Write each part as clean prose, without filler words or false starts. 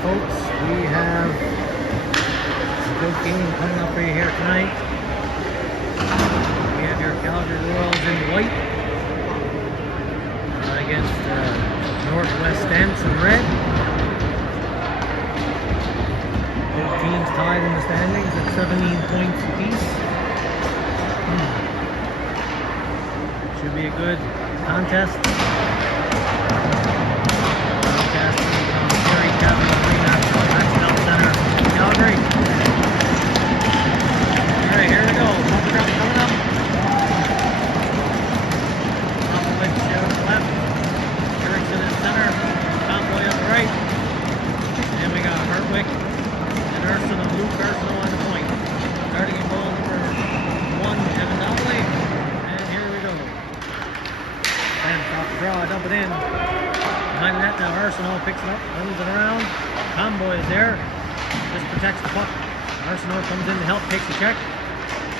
folks, we have a good game coming up for you here tonight. We have your Calgary Royals in white against Northwest Stamps in red. Both teams tied in the standings at 17 points apiece. Should be a good contest. Calgary. Alright, here we go. Bumper drop coming up. Popovich on the left. Erickson in center. Convoy on the right. And we got Hartwick and Arsenault, Luke Arsenault on the point. Starting in goal number 1, Dave Donnelly. And here we go. And off the draw, dump it in. Behind the net now, Arsenault picks it up, runs it around. Convoy is there. Just protects the puck. Arsenault comes in to help, takes the check.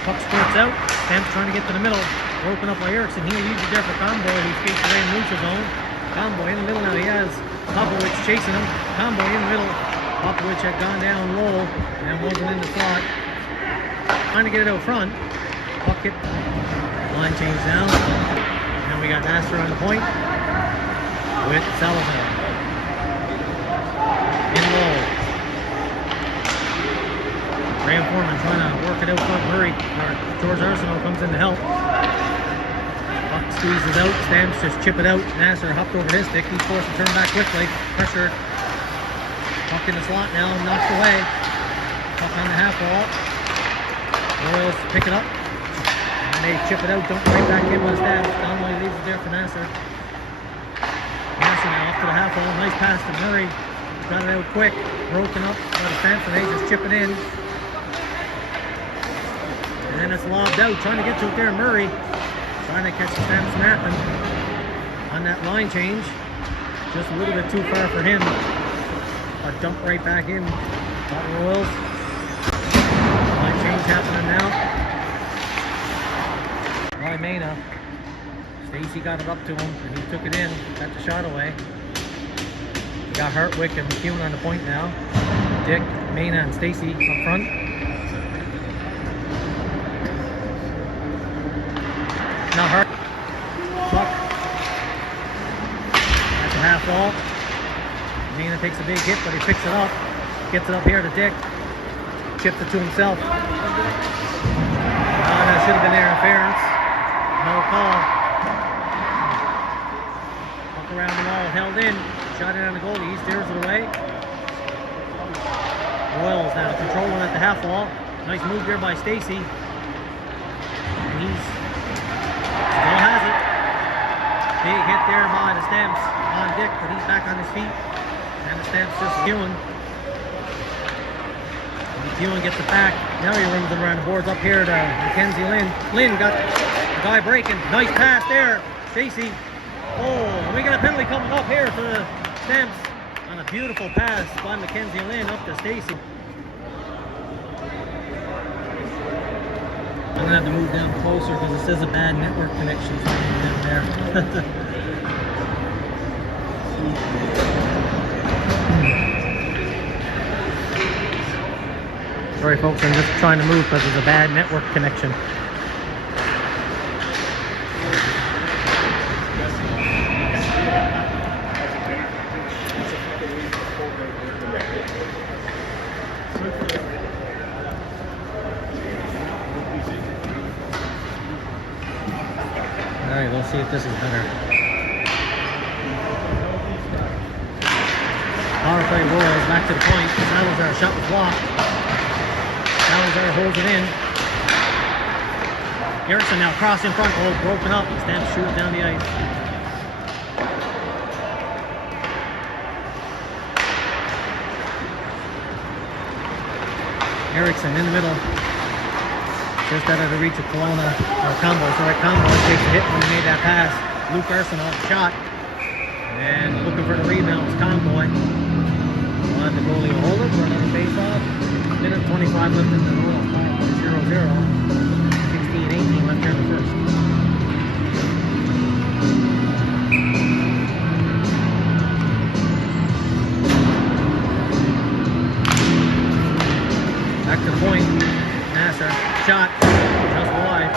Puck squirts out. Stamps trying to get to the middle. Broken up by Erickson. He'll use it there for Convoy, who skates away in neutral zone. Convoy in the middle now. He has Popovich chasing him. Convoy in the middle. Popovich had gone down low and wasn't in the slot. Trying to get it out front. Puck hit. Line change now. And we got Nasser on the point with Sullivan. In low. Graham Foreman trying to work it out front. Murray, George Arsenault comes in to help. Puck squeezes out. Stamps just chip it out. Nasser hopped over his stick. He's forced to turn back quickly. Pressure. Puck in the slot now. Knocked away. Puck on the half wall. Royals pick it up. And they chip it out. Dump right back in with Stamps. Donnelly leaves it there for Nasser. Nasser now up to the half wall. Nice pass to Murray. Got it out quick. Broken up by the fence, and they just chip it in. And then it's lobbed out, trying to get to it there. Murray trying to catch the Stamps napping on that line change. Just a little bit too far for him. A dump right back in. Got Royals. Line change happening now. By Mena. Stacey got it up to him, and he took it in. Got the shot away. We got Hartwick and McEwen on the point now. Dick, Mena, and Stacey up front. Now Hart. Puck. At the half wall. Mena takes a big hit, but he picks it up. Gets it up here to Dick. Chips it to himself. That should have been there. Interference. No call. Puck around the wall, held in. Shot it on the goalie. He steers it away. Royals now controlling at the half wall. Nice move here by Stacey. And he's still has it. Big hit there by the Stamps on Dick, but he's back on his feet. And the Stamps just McEwen. McEwen gets it back. Now he runs it around the boards up here to Mackenzie Lynn. Lynn got the guy breaking. Nice pass there. Stacey. Oh, we got a penalty coming up here for the Stamps on a beautiful pass by Mackenzie Lynn up to Stacey. I'm gonna have to move down closer because it says a bad network connection down there. Sorry folks, I'm just trying to move because there's a bad network connection. Alright, we'll see if this is better. Power play Royals back to the point. Salazar shot was blocked. Salazar holds it in. Erickson now cross in front. Oh, broken up. Stamps shoot it down the ice. Erickson in the middle. Just out of the reach of Kelowna, or Combo. Sorry, Combo takes a hit when he made that pass. Luke Arsenault shot. And looking for the rebound was Convoy. Wanted the goalie to hold it for another face-off. Minute 25 left in the rule. 0-0. 16-18 left here in the first. shot, just wide.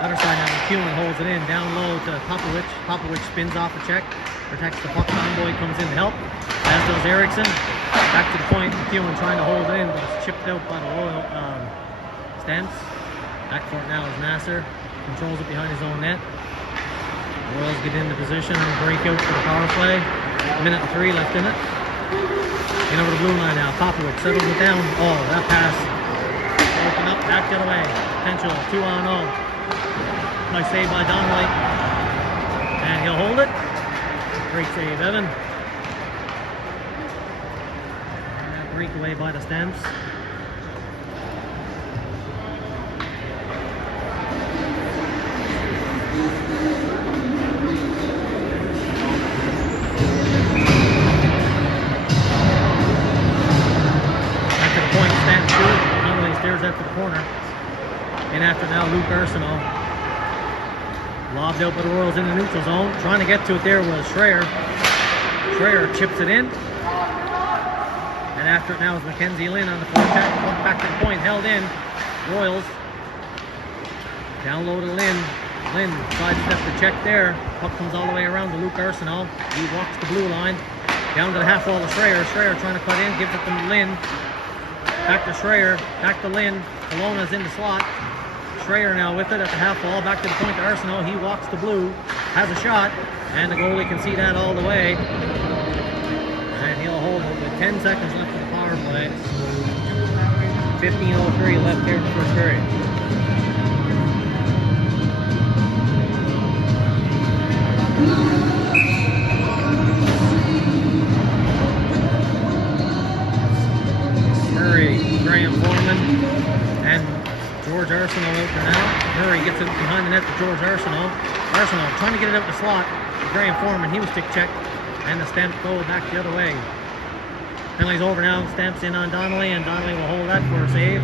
Other side now, McEwen holds it in, down low to Popovich. Popovich spins off a check, protects the puck. Conboy comes in to help, as does Erickson. Back to the point, McEwen trying to hold it in, but it's chipped out by the Royal Stamps. Back for it now is Nasser, controls it behind his own net. Royals get into position and break out for the power play. 1:03 left in it. In over the blue line now, Popovich settles it down. Oh, that pass. Open up, back the other way. Potential 2-on-0. Nice save by Donnelly. And he'll hold it. Great save, Evan. And that breakaway by the Stamps. Steers out to the corner. In after now, Luke Arsenault. Lobbed out by the Royals in the neutral zone. Trying to get to it there was Schreier. Schreier chips it in. And after it now is Mackenzie Lynn on the forecheck. Back to the point, held in. Royals. Down low to Lynn. Lynn sidestep the check there. Puck comes all the way around to Luke Arsenault. He walks the blue line. Down to the half wall to Schreier. Schreier trying to cut in, gives it to Lynn. Back to Schreier, back to Lynn. Kelowna's in the slot. Schreier now with it at the half wall. Back to the point to Arsenault. He walks the blue, has a shot, and the goalie can see that all the way. And he'll hold it with 10 seconds left in the power play. 15:03 left here in the first period. Graham Foreman and George Arsenault out there now. Murray gets it behind the net to George Arsenault. Arsenault trying to get it out the slot. Graham Foreman, he was stick checked, and the Stamps go back the other way. Penalty's over now. Stamps in on Donnelly, and Donnelly will hold that for a save.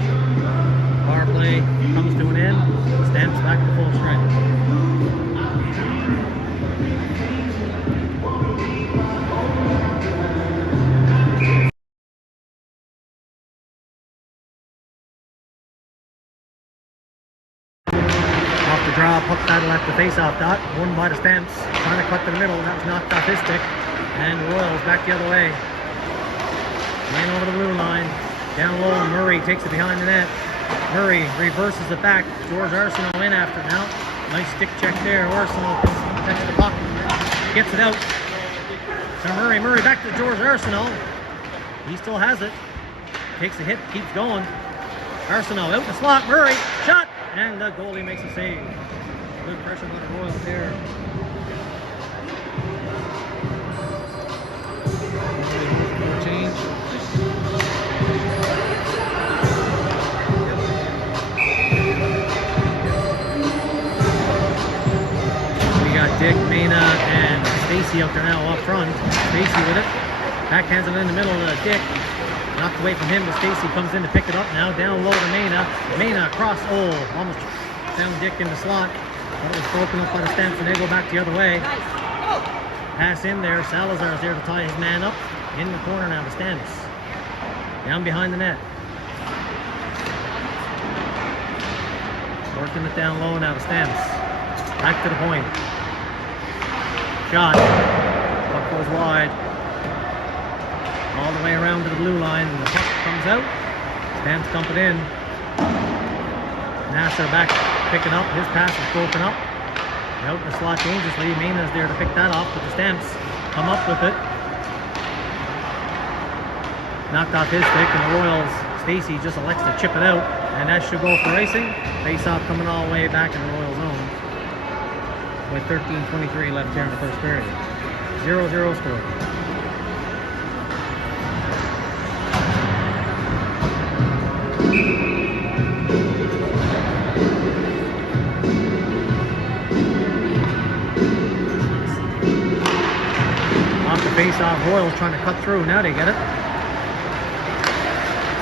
Power play comes to an end. Stamps back to full strength. Draw, puck battle at the face-off dot, won by the Stamps, trying to cut to the middle, that was knocked off his stick, and the Royals back the other way. Man over the blue line, down low, Murray takes it behind the net. Murray reverses it back, George Arsenault in after it now. Nice stick check there, Arsenault protects the puck, gets it out. So Murray back to George Arsenault. He still has it, takes the hit, keeps going. Arsenault out in the slot, Murray, shot! And the goalie makes a save. Good pressure by the Royals there. Change. We got Dick, Mena, and Stacy out there now up front. Stacy with it. Backhands it in the middle to Dick. Knocked away from him, but Stacy comes in to pick it up now. Down low to Mena. Mena across, almost found Dick in the slot. But it was broken up by the Stamps, and they go back the other way. Pass in there. Salazar's there to tie his man up. In the corner now, the Stamps. Down behind the net. Working it down low now, the Stamps. Back to the point. Shot. Puck goes wide. All the way around to the blue line, and the puck comes out. Stamps dump it in. Nasser back, picking up. His pass is broken up. Out in the slot dangerously. Mena's there to pick that off, but the Stamps come up with it. Knocked off his stick, and the Royals, Stacy just elects to chip it out, and that should go for icing. Face-off coming all the way back in the Royal zone. With 13:23 left here in the first period. 0-0 score. Face-off, Royals trying to cut through. Now they get it.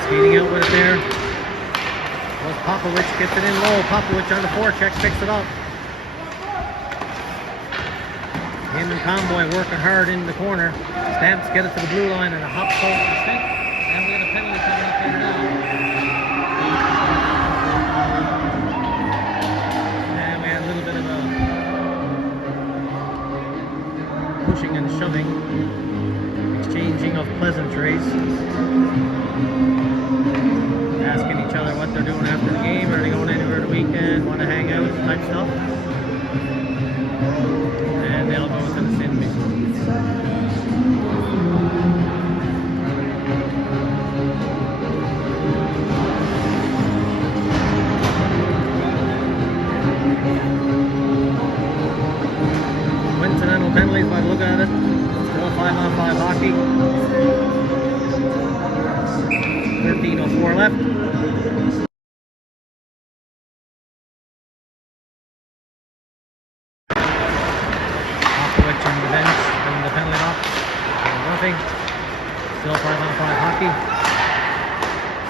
Skating out with it there. Well, Popovich gets it in low. Popovich on the forecheck picks it up. Him and Conboy working hard in the corner. Stamps get it to the blue line and a hop over the stick. And we have a penalty coming up here now. pushing and shoving, exchanging of pleasantries, asking each other what they're doing after the game, are they going anywhere the weekend, want to hang out, type stuff. And they'll go to the stand meeting. Coincidental penalties by the look at it. Still 5-on-5 hockey. 13:04 left. Opowich on the bench from the penalty box. Roughing. Still 5-on-5 hockey.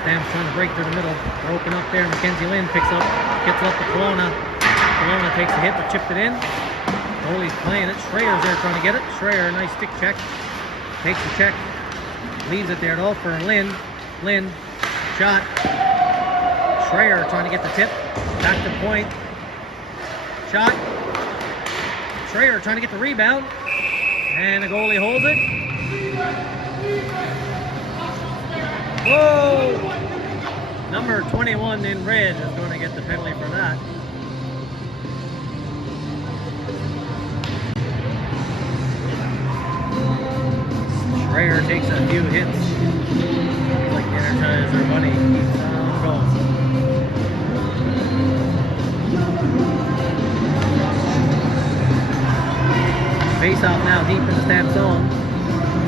Stamps trying to break through the middle. Broken up there. Mackenzie Lynn picks up. Gets it up to Kelowna. Kelowna takes the hit but chipped it in. Goalie's playing it. Schreier's there trying to get it. Schreier, nice stick check. Takes the check. Leaves it there though for Lynn. Lynn. Shot. Schreier trying to get the tip. Back to point. Shot. Schreier trying to get the rebound. And the goalie holds it. Whoa! Number 21 in red is going to get the penalty for that. Schreier takes a few hits. He's like the Energizer Bunny. Keeps on going. Face off now deep in the Stamp zone.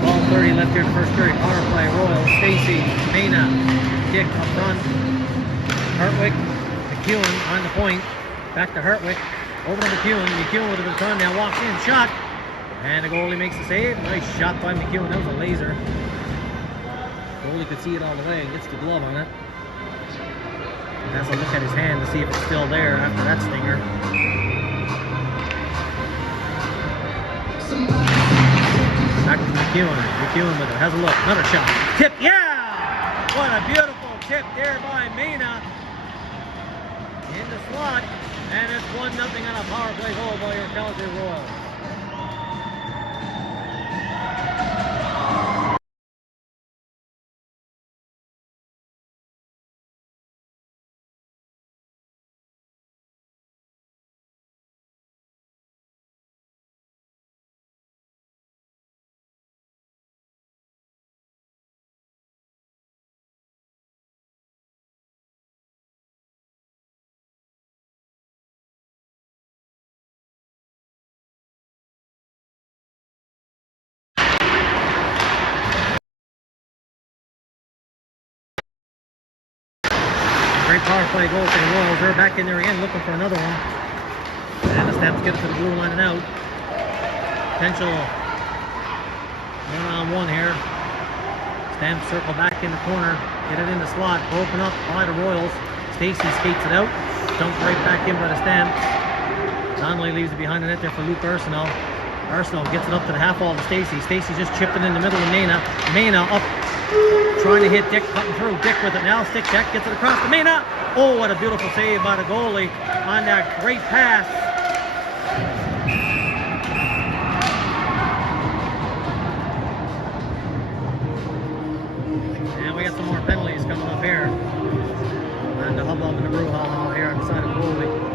Ball 30 left here in the first period. Power play. Royal, Stacy, Mena, Dick up front. Hartwick, McEwen on the point. Back to Hartwick. Over to McEwen. McEwen with a bit of time now walks in. Shot. And the goalie makes the save. Nice shot by McEwen. That was a laser. Goalie could see it all the way and gets the glove on it. Has a look at his hand to see if it's still there after that stinger. Back to McEwen. McEwen with it. Has a look. Another shot. Tip. Yeah! What a beautiful tip there by Mena. In the slot. And it's 1-0 on a power play goal by your Calgary Royals. Great power play goal for the Royals. They're back in there again looking for another one. And the Stamps get it to the blue line and out. Potential one-on-one here. Stamps circle back in the corner. Get it in the slot. Open up by the Royals. Stacy skates it out. Jumps right back in by the Stamps. Donnelly leaves it behind the net there for Luke Arsenault. Arsenault gets it up to the half wall to Stacy. Stacy just chipped it in the middle of Mena. Mena up. Trying to hit Dick, cutting through. Dick with it now. Stick check, gets it across to Mena. Oh, what a beautiful save by the goalie on that great pass. And we got some more penalties coming up here. And the hubbub and the brouhaha here on the side of the goalie.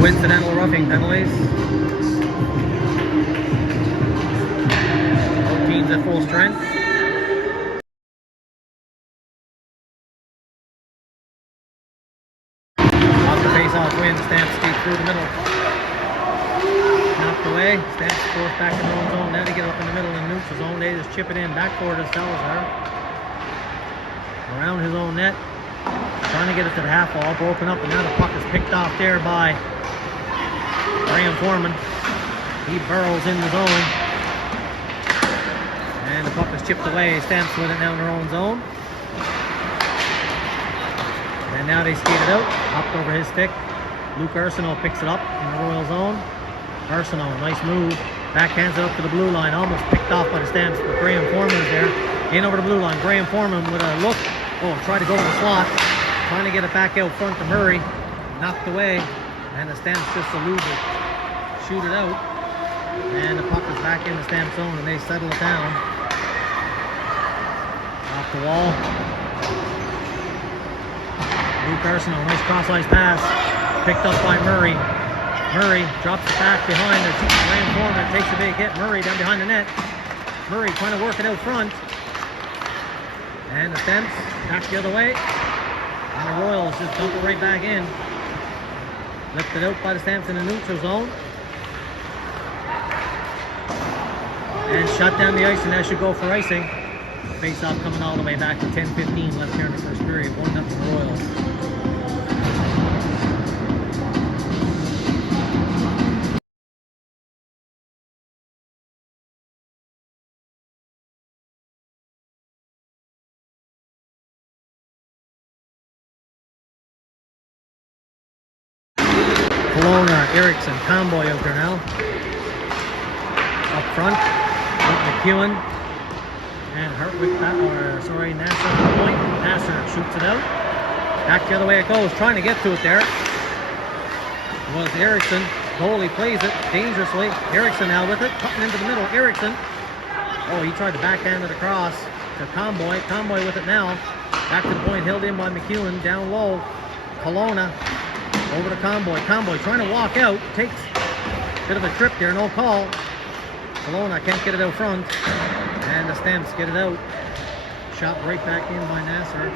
Coincidental roughing penalties. Both teams at full strength. Off the face-off win, Stamps skate through the middle. Knocked away. Stamps forced back in their own zone. Now they get up in the middle in Nuke's zone. They just chip it in backboard as Salazar. Around his own net. Trying to get it to the half wall. Broken up, and now the puck is picked off there by Graham Foreman. He burrows in the zone. And the puck is chipped away. Stamps with it now in their own zone. And now they skate it out. Hopped over his stick. Luke Arsenault picks it up in the Royal zone. Arsenault, nice move. Backhands it up to the blue line. Almost picked off by the Stamps, but Graham Foreman is there. In over the blue line. Graham Foreman with a look. Oh, tried to go in the slot. Trying to get it back out front to Murray. Knocked away. And the Stamps just elude it. Shoot it out. And the puck is back in the Stamp zone and they settle it down. Off the wall. Luke Arsenault, nice cross-ice pass. Picked up by Murray. Murray drops it back behind. Graham Foreman takes a big hit. Murray down behind the net. Murray trying to work it out front. And the Stamps back the other way. And the Royals just dump it right back in. Lifted out by the Stamps in the neutral zone. And shot down the ice, and that should go for icing. Face-off coming all the way back to 10:15 left here in the first period. 1-0 Royals. Kelowna, Erickson, Comboy out there now. Up front, McEwen. And Hartwick, Nasser on the point. Nasser shoots it out. Back the other way it goes, trying to get to it there. Was Erickson. Goalie plays it dangerously. Erickson now with it, cutting into the middle. Erickson. Oh, he tried to backhand it across to Comboy. Comboy with it now. Back to the point, held in by McEwen. Down low. Kelowna. Over to Comboy. Comboy trying to walk out. Takes a bit of a trip there. No call. Kelowna can't get it out front. And the Stamps get it out. Shot right back in by Nasser.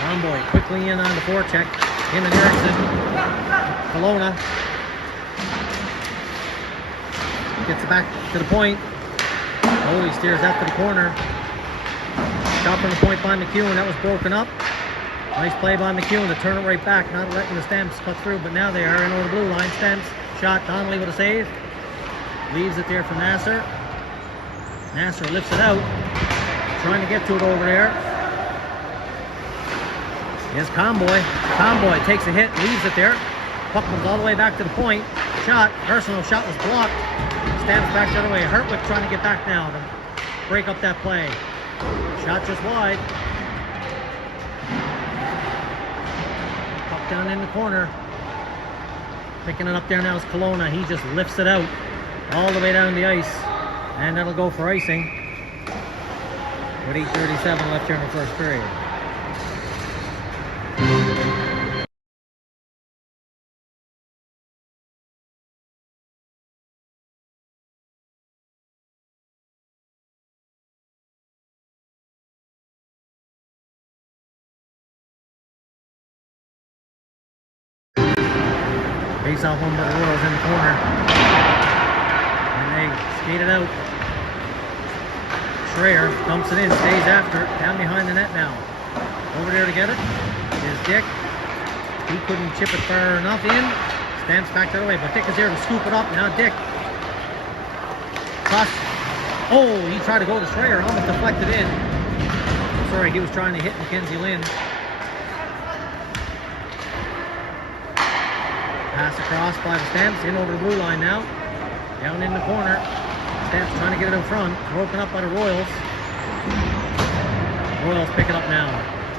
Comboy quickly in on the forecheck. Him and Erickson. Kelowna. Gets it back to the point. Goalie steers out to the corner. Shot from the point by McEwen. That was broken up. Nice play by McEwen to turn it right back, not letting the Stamps cut through, but now they are in over the blue line. Stamps shot, Donnelly with a save. Leaves it there for Nasser. Nasser lifts it out, trying to get to it over there. Here's Comboy. Comboy takes a hit, leaves it there. Puck comes all the way back to the point. Shot, Arsenault shot was blocked. Stamps back the other way. Hartwick trying to get back now to break up that play. Shot just wide. Down in the corner. Picking it up there now is Kelowna. He just lifts it out all the way down the ice. And that'll go for icing. With 8:37 left here in the first period. Face off one by the Royals in the corner. And they skate it out. Schreier dumps it in, stays after it. Down behind the net now. Over there to get it is Dick. He couldn't chip it far enough in. Stamps back the other way, but Dick is there to scoop it up. Now Dick. Cross. Oh, he tried to go to Schreier, almost deflected in. Sorry, he was trying to hit Mackenzie Lynn. Pass across by the Stamps, in over the blue line now. Down in the corner. Stamps trying to get it in front. Broken up by the Royals. Royals pick it up now.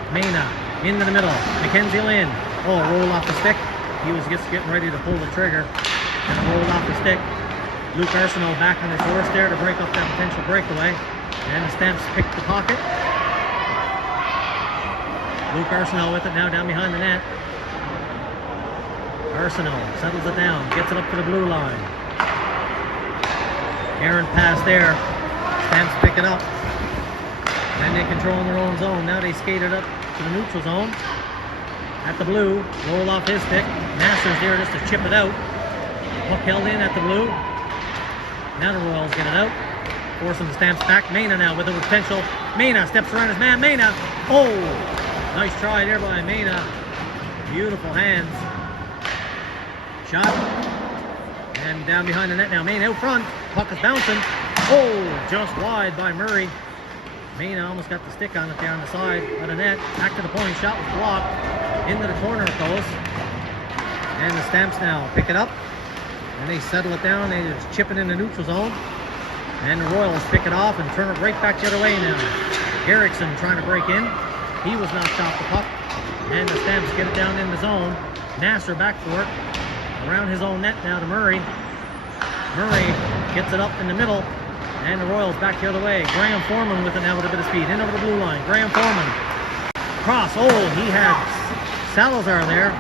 Mena into the middle. Mackenzie Lynn. Oh, roll off the stick. He was just getting ready to pull the trigger. And rolled off the stick. Luke Arsenault back on his horse there to break up that potential breakaway. And the Stamps pick the pocket. Luke Arsenault with it now down behind the net. Arsenault settles it down, gets it up to the blue line. Aaron pass there. Stamps pick it up. And they control their own zone. Now they skate it up to the neutral zone. At the blue, roll off his stick. Nasser's there just to chip it out. Hook held in at the blue. Now the Royals get it out. Forcing the Stamps back. Mena now with the potential. Mena steps around his man. Mena. Oh! Nice try there by Mena. Beautiful hands. Shot. And down behind the net now. Maine out front. Puck is bouncing. Oh, just wide by Murray. Maine almost got the stick on it there on the side of the net. Back to the point. Shot was blocked. Into the corner it goes. And the Stamps now pick it up. And they settle it down. They just chip it in the neutral zone. And the Royals pick it off and turn it right back the other way now. Erickson trying to break in. He was knocked off the puck. And the Stamps get it down in the zone. Nasser back for it. Around his own net now to Murray. Murray gets it up in the middle. And the Royals back the other way. Graham Foreman with it now with a bit of speed. In over the blue line. Graham Foreman. Cross. Oh, he had Salazar there.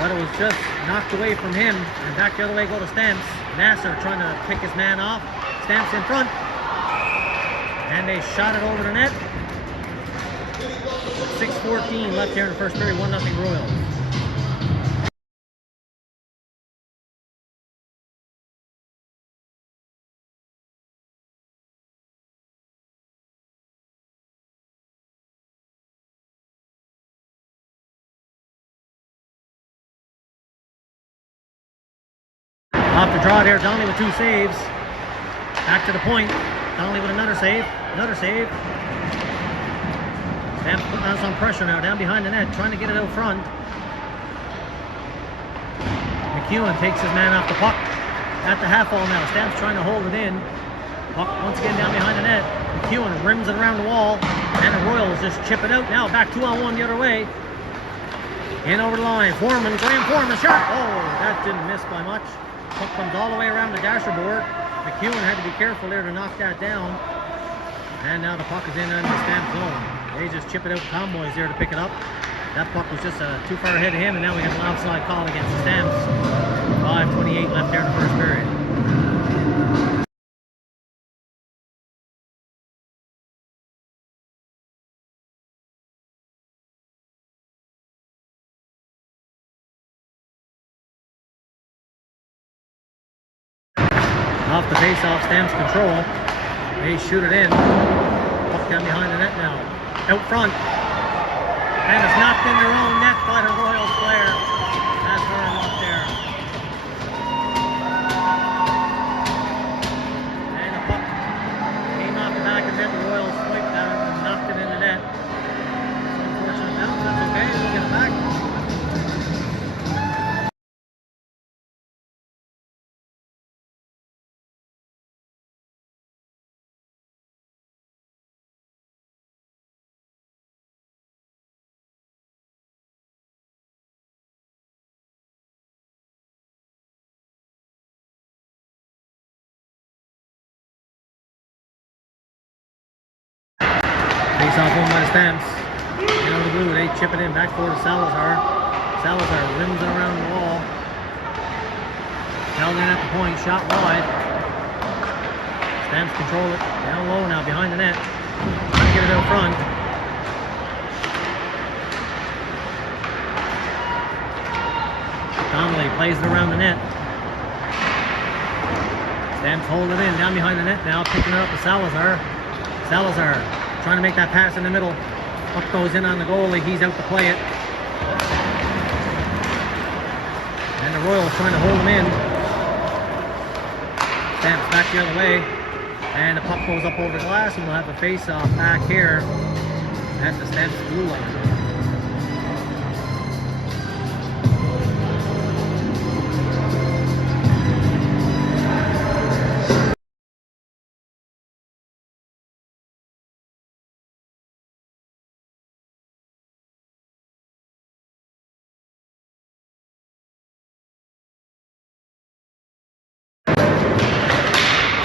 But it was just knocked away from him. And back the other way go to Stamps. Nasser trying to pick his man off. Stamps in front. And they shot it over the net. 6:14 left here in the first period. 1-0 Royals. Off the draw there, Donnelly with 2 saves. Back to the point. Donnelly with another save. Another save. Stamps putting on some pressure now, down behind the net, trying to get it out front. McEwen takes his man off the puck at the half wall now. Stamps trying to hold it in. Puck once again down behind the net. McEwen rims it around the wall, and the Royals just chip it out now. Back 2-on-1 the other way. In over the line. Foreman, Graham Foreman, shot. Oh, that didn't miss by much. Puck comes all the way around the dasher board. McEwen had to be careful there to knock that down. And now the puck is in the Stamp zone. They just chip it out. Tomboy's there to pick it up. That puck was just too far ahead of him, and now we got an offside call against the Stamps. 5:28 left there in the first period. Off the face-off, Stamps control. They shoot it in. Puck down behind the net now. Out front. And it's knocked in their own net by the Royals player. That's very up there. And the puck came off the back of the net. The Royals swiped at it and knocked it in the net. Unfortunate bounce. That's okay. We'll get it back. Face off one by the Stamps. In over the blue, they chip it in back forward to Salazar. Salazar rims it around the wall. Held in at the point, shot wide. Stamps control it down low now behind the net. Trying to get it out front. Donnelly plays it around the net. Stamps hold it in down behind the net now, picking it up to Salazar. Salazar trying to make that pass in the middle. Puck goes in on the goalie. He's out to play it. And the Royals trying to hold him in. Stamps back the other way. And the puck goes up over the glass, and we'll have a face-off back here at the Stamps blue line.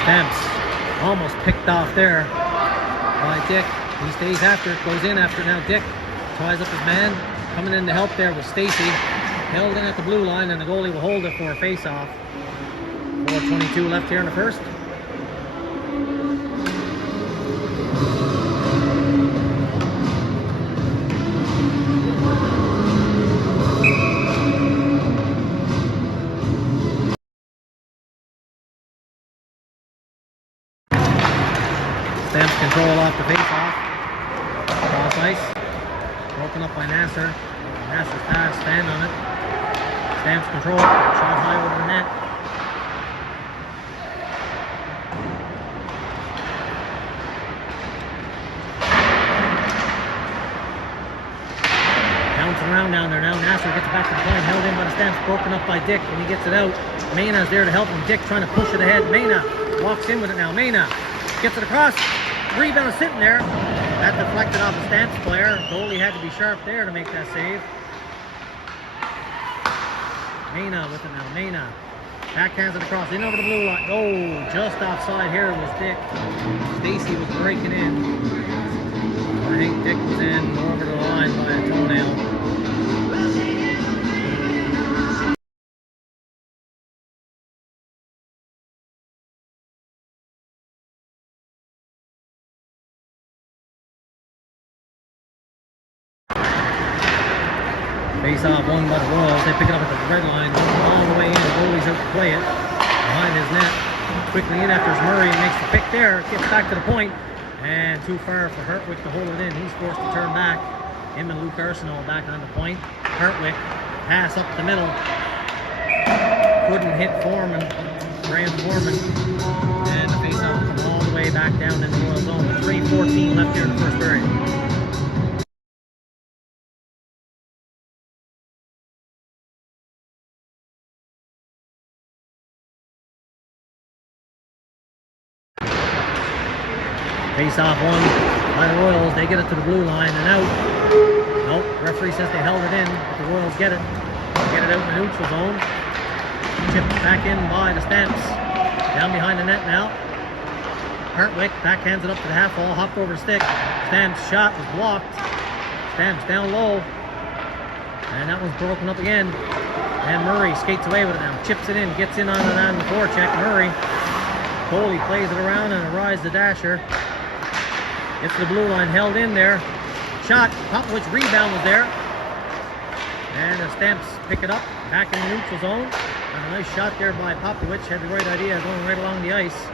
Stamps almost picked off there by Dick. He stays after it, goes in after it. Now Dick ties up his man. Coming in to help there was Stacy. Held in at the blue line, and the goalie will hold it for a face-off. 4:22 left here in the first. Stamps control off the face-off. Cross ice. Broken up by Nasser. Nasser's pass, stand on it. Stamps control. Shot high over the net. Line held in by the stance, broken up by Dick, and he gets it out. Mayna's there to help him. Dick trying to push it ahead. Mayna walks in with it now. Mayna gets it across. Rebound sitting there. That deflected off the stance player. Goalie had to be sharp there to make that save. Mayna with it now. Mayna backhands it across, in over the blue line. Oh, just offside here was Dick. Stacy was breaking in. I think Dick was in over the line by a toenail. Face off won by the Royals. They pick it up at the red line, all the way in. The goalie's out to play it behind his net. Quickly in after Murray, makes the pick there. Gets back to the point, and too far for Hertwig to hold it in. He's forced to turn back. Him and Luke Arsenault back on the point. Hertwig pass up the middle. Couldn't hit Foreman, Graham Foreman, and the face off come all the way back down in the Royal zone. 3:14 left here in the first period. Face off won by the Royals. They get it to the blue line and out. Nope, referee says they held it in, but the Royals get it. Get it out in the neutral zone. Chipped back in by the Stamps. Down behind the net now. Hertwig backhands it up to the half wall, hopped over the stick. Stamps shot was blocked. Stamps down low. And that one's broken up again. And Murray skates away with it now. Chips it in, gets in on the forecheck. Murray. Goalie plays it around and arrives the dasher. Gets the blue line, held in there. Shot, Popovich rebound was there. And the Stamps pick it up, back in the neutral zone. And a nice shot there by Popovich, had the right idea, going right along the ice.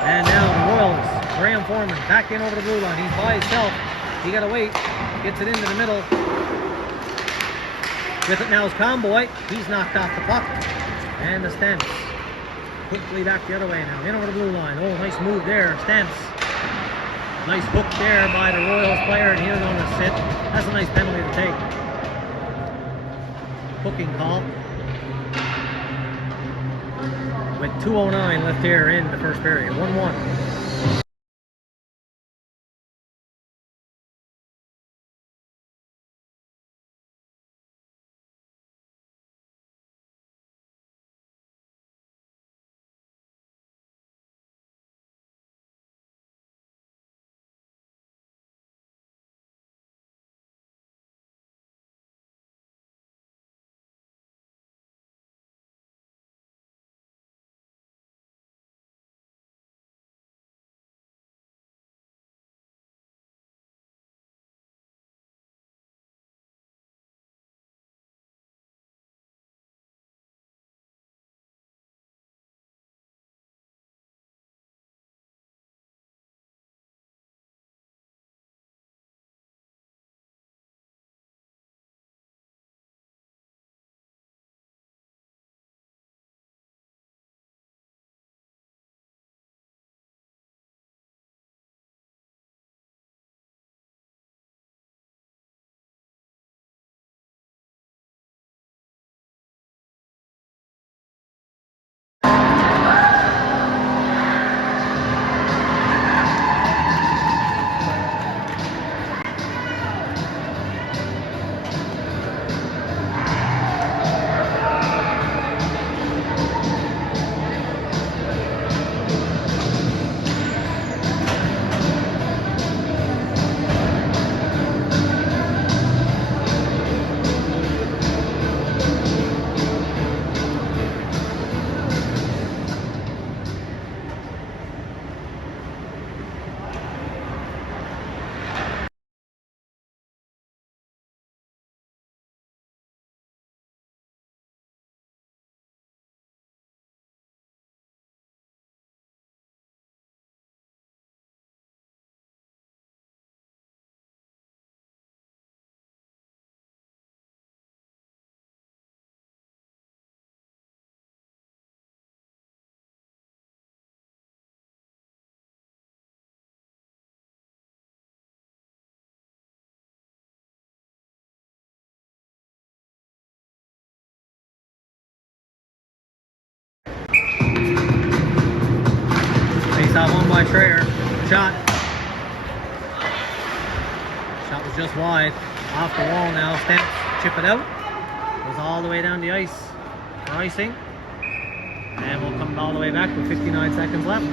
And now the Royals, Graham Foreman, back in over the blue line. He's by himself, he gotta wait. Gets it into the middle. With it now is Comboy, he's knocked off the puck. And the Stamps quickly back the other way now, in over the blue line. Oh, nice move there, Stamps. Nice hook there by the Royals player, and he's going to sit. That's a nice penalty to take. Hooking call. With 2:09 left here in the first period. 1-1. One by Schrader. Shot. Shot was just wide. Off the wall now. Stamps chip it out. Goes all the way down the ice for icing. And we'll come all the way back with 59 seconds left.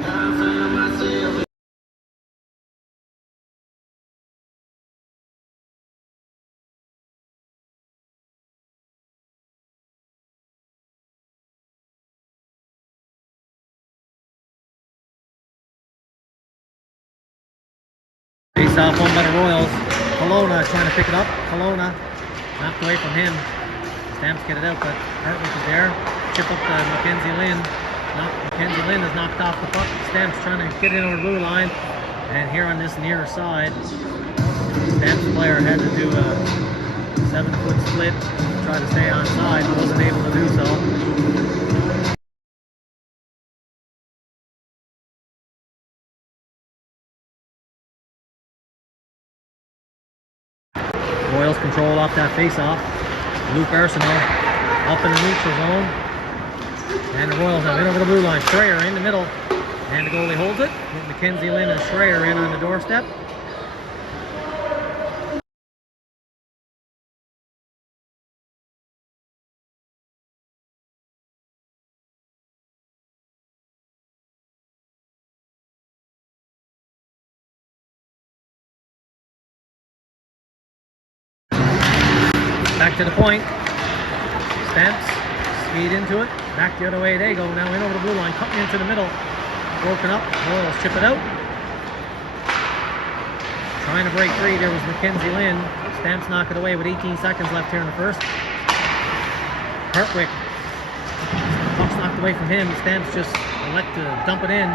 Face off one by the Royals. Kelowna trying to pick it up. Kelowna knocked away from him. Stamps get it out, but Hartwick is there. Chip up to Mackenzie Lynn. Mackenzie Lynn is knocked off the puck. Stamps trying to get in over the blue line. And here on this near side, Stamps player had to do a 7-foot split, try to stay on side, but wasn't able to do so. Royals control off that face-off. Luke Arsenault up in the neutral zone. And the Royals have in over the blue line. Schreier in the middle. And the goalie holds it. With Mackenzie Lynn and Schreier in on the doorstep. Back to the point. Stamps speed into it. Back the other way they go now in over the blue line. Cutting into the middle. Broken up. Royals chip it out. Trying to break free. There was Mackenzie Lynn. Stamps knock it away with 18 seconds left here in the first. Hartwick. Puck's knocked away from him. Stamps just elect to dump it in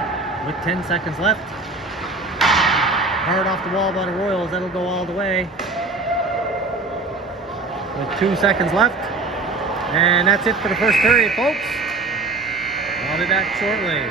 with 10 seconds left. Hard off the wall by the Royals. That'll go all the way. With 2 seconds left. And that's it for the first period, folks. I'll be back shortly.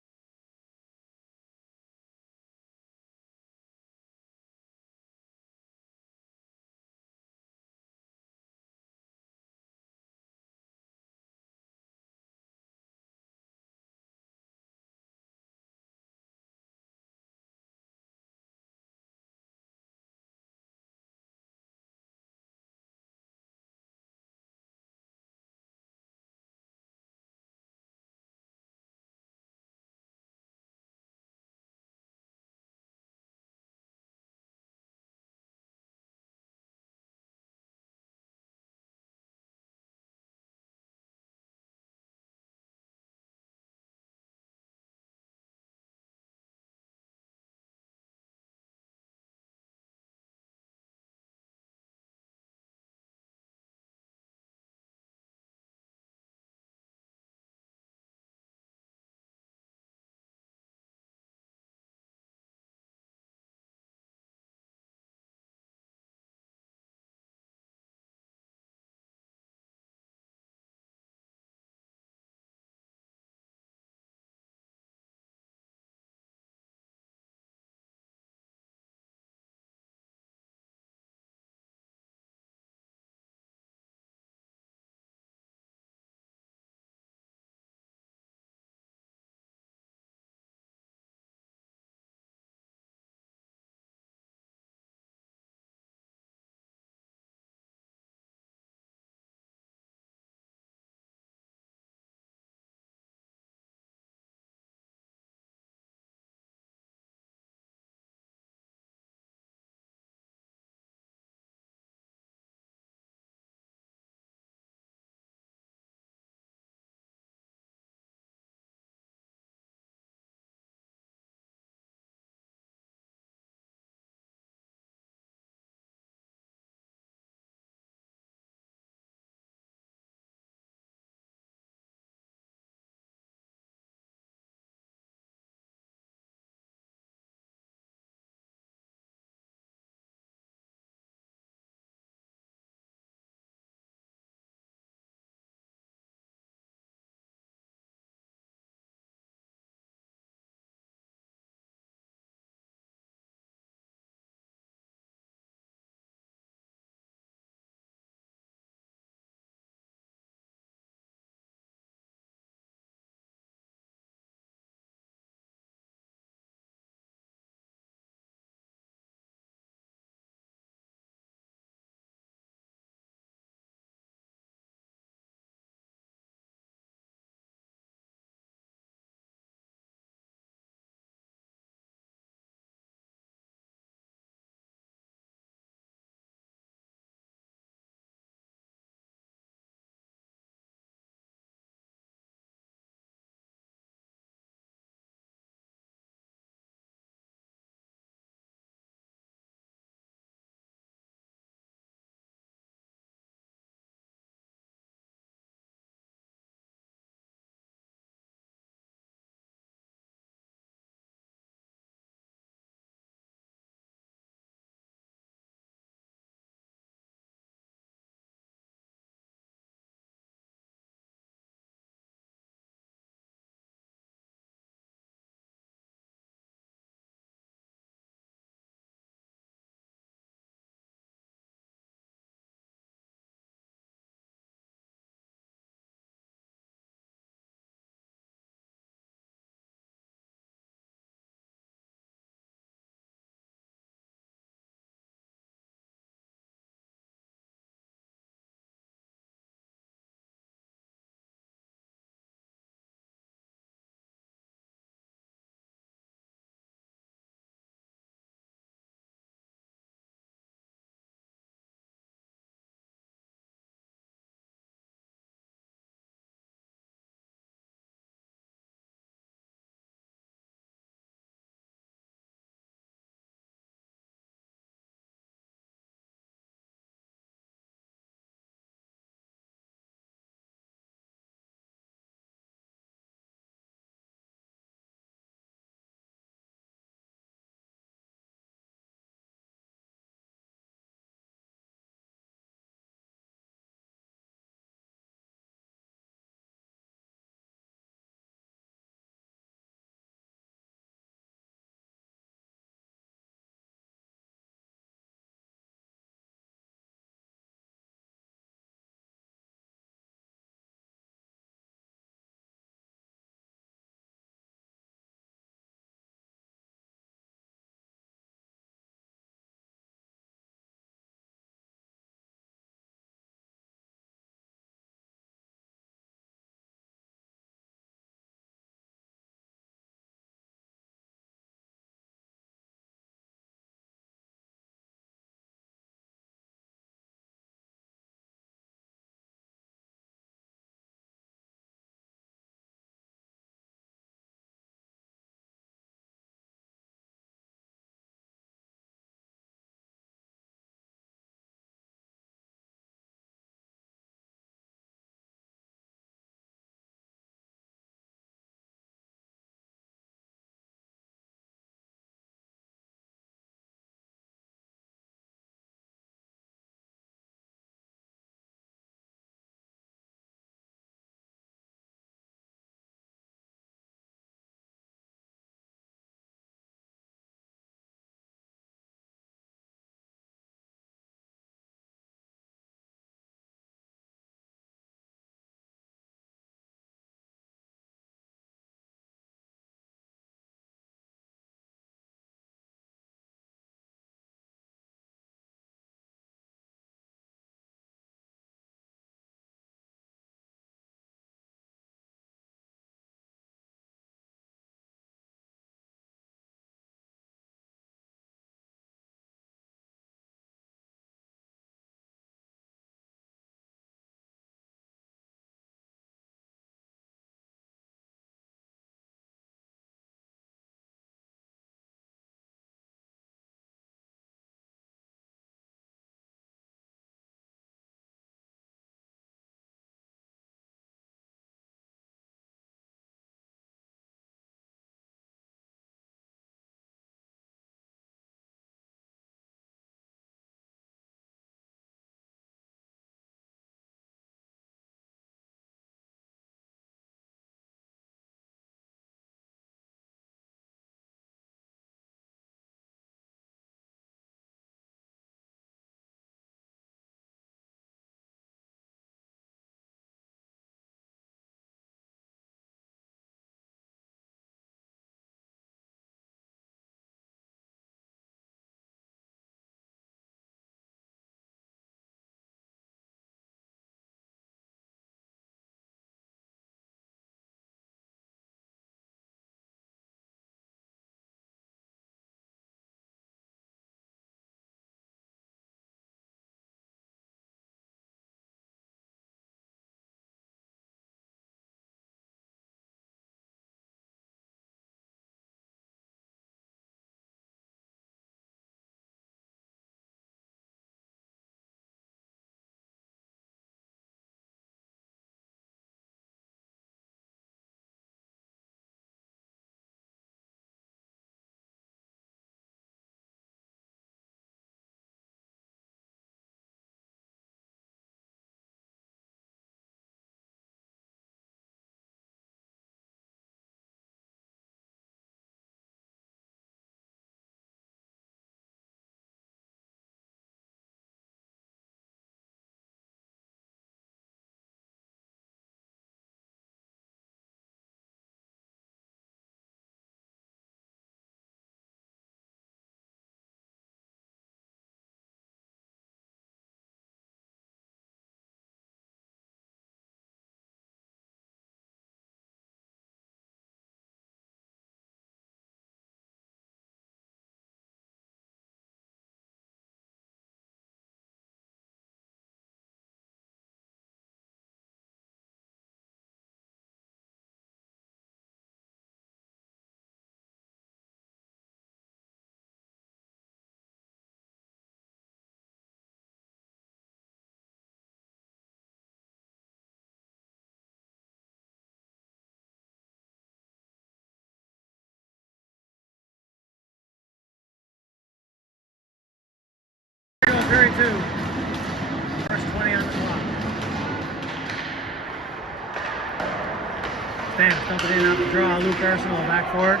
Stamps dump it in off the draw. Luke Arsenal back for it.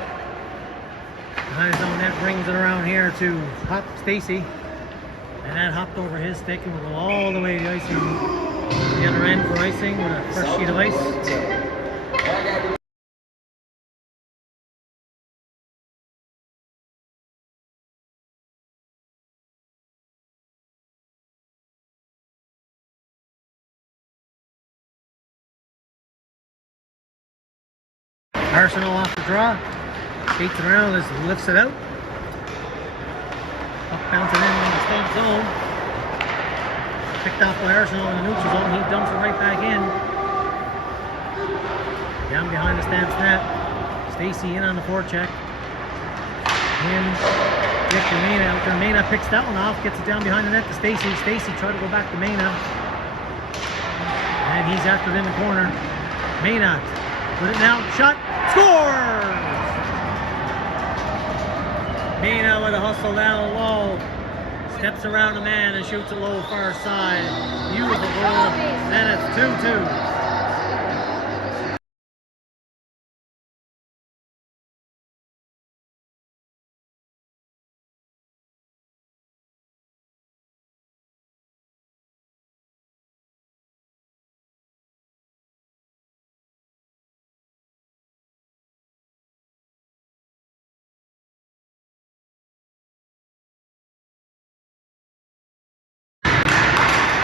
Behind his own net, brings it around here to Hop Stacy. And that hopped over his stick and will go all the way to the icing. The other end for icing with a fresh sheet of ice. Arsenal off the draw. Skates it around, lifts it out. Puck bouncing in the Stamp zone. Picked off by Arsenal in the neutral zone. He dumps it right back in. Down behind the Stamps net. Stacy in on the forecheck. Him, Dick to Mena. After Mena picks that one off, gets it down behind the net to Stacy. Stacy tried to go back to Mena. And he's after it in the corner. Mena with it now. Shot. Scores! Mena with a hustle down low. Steps around the man and shoots it low far side. Beautiful goal. And it's 2-2.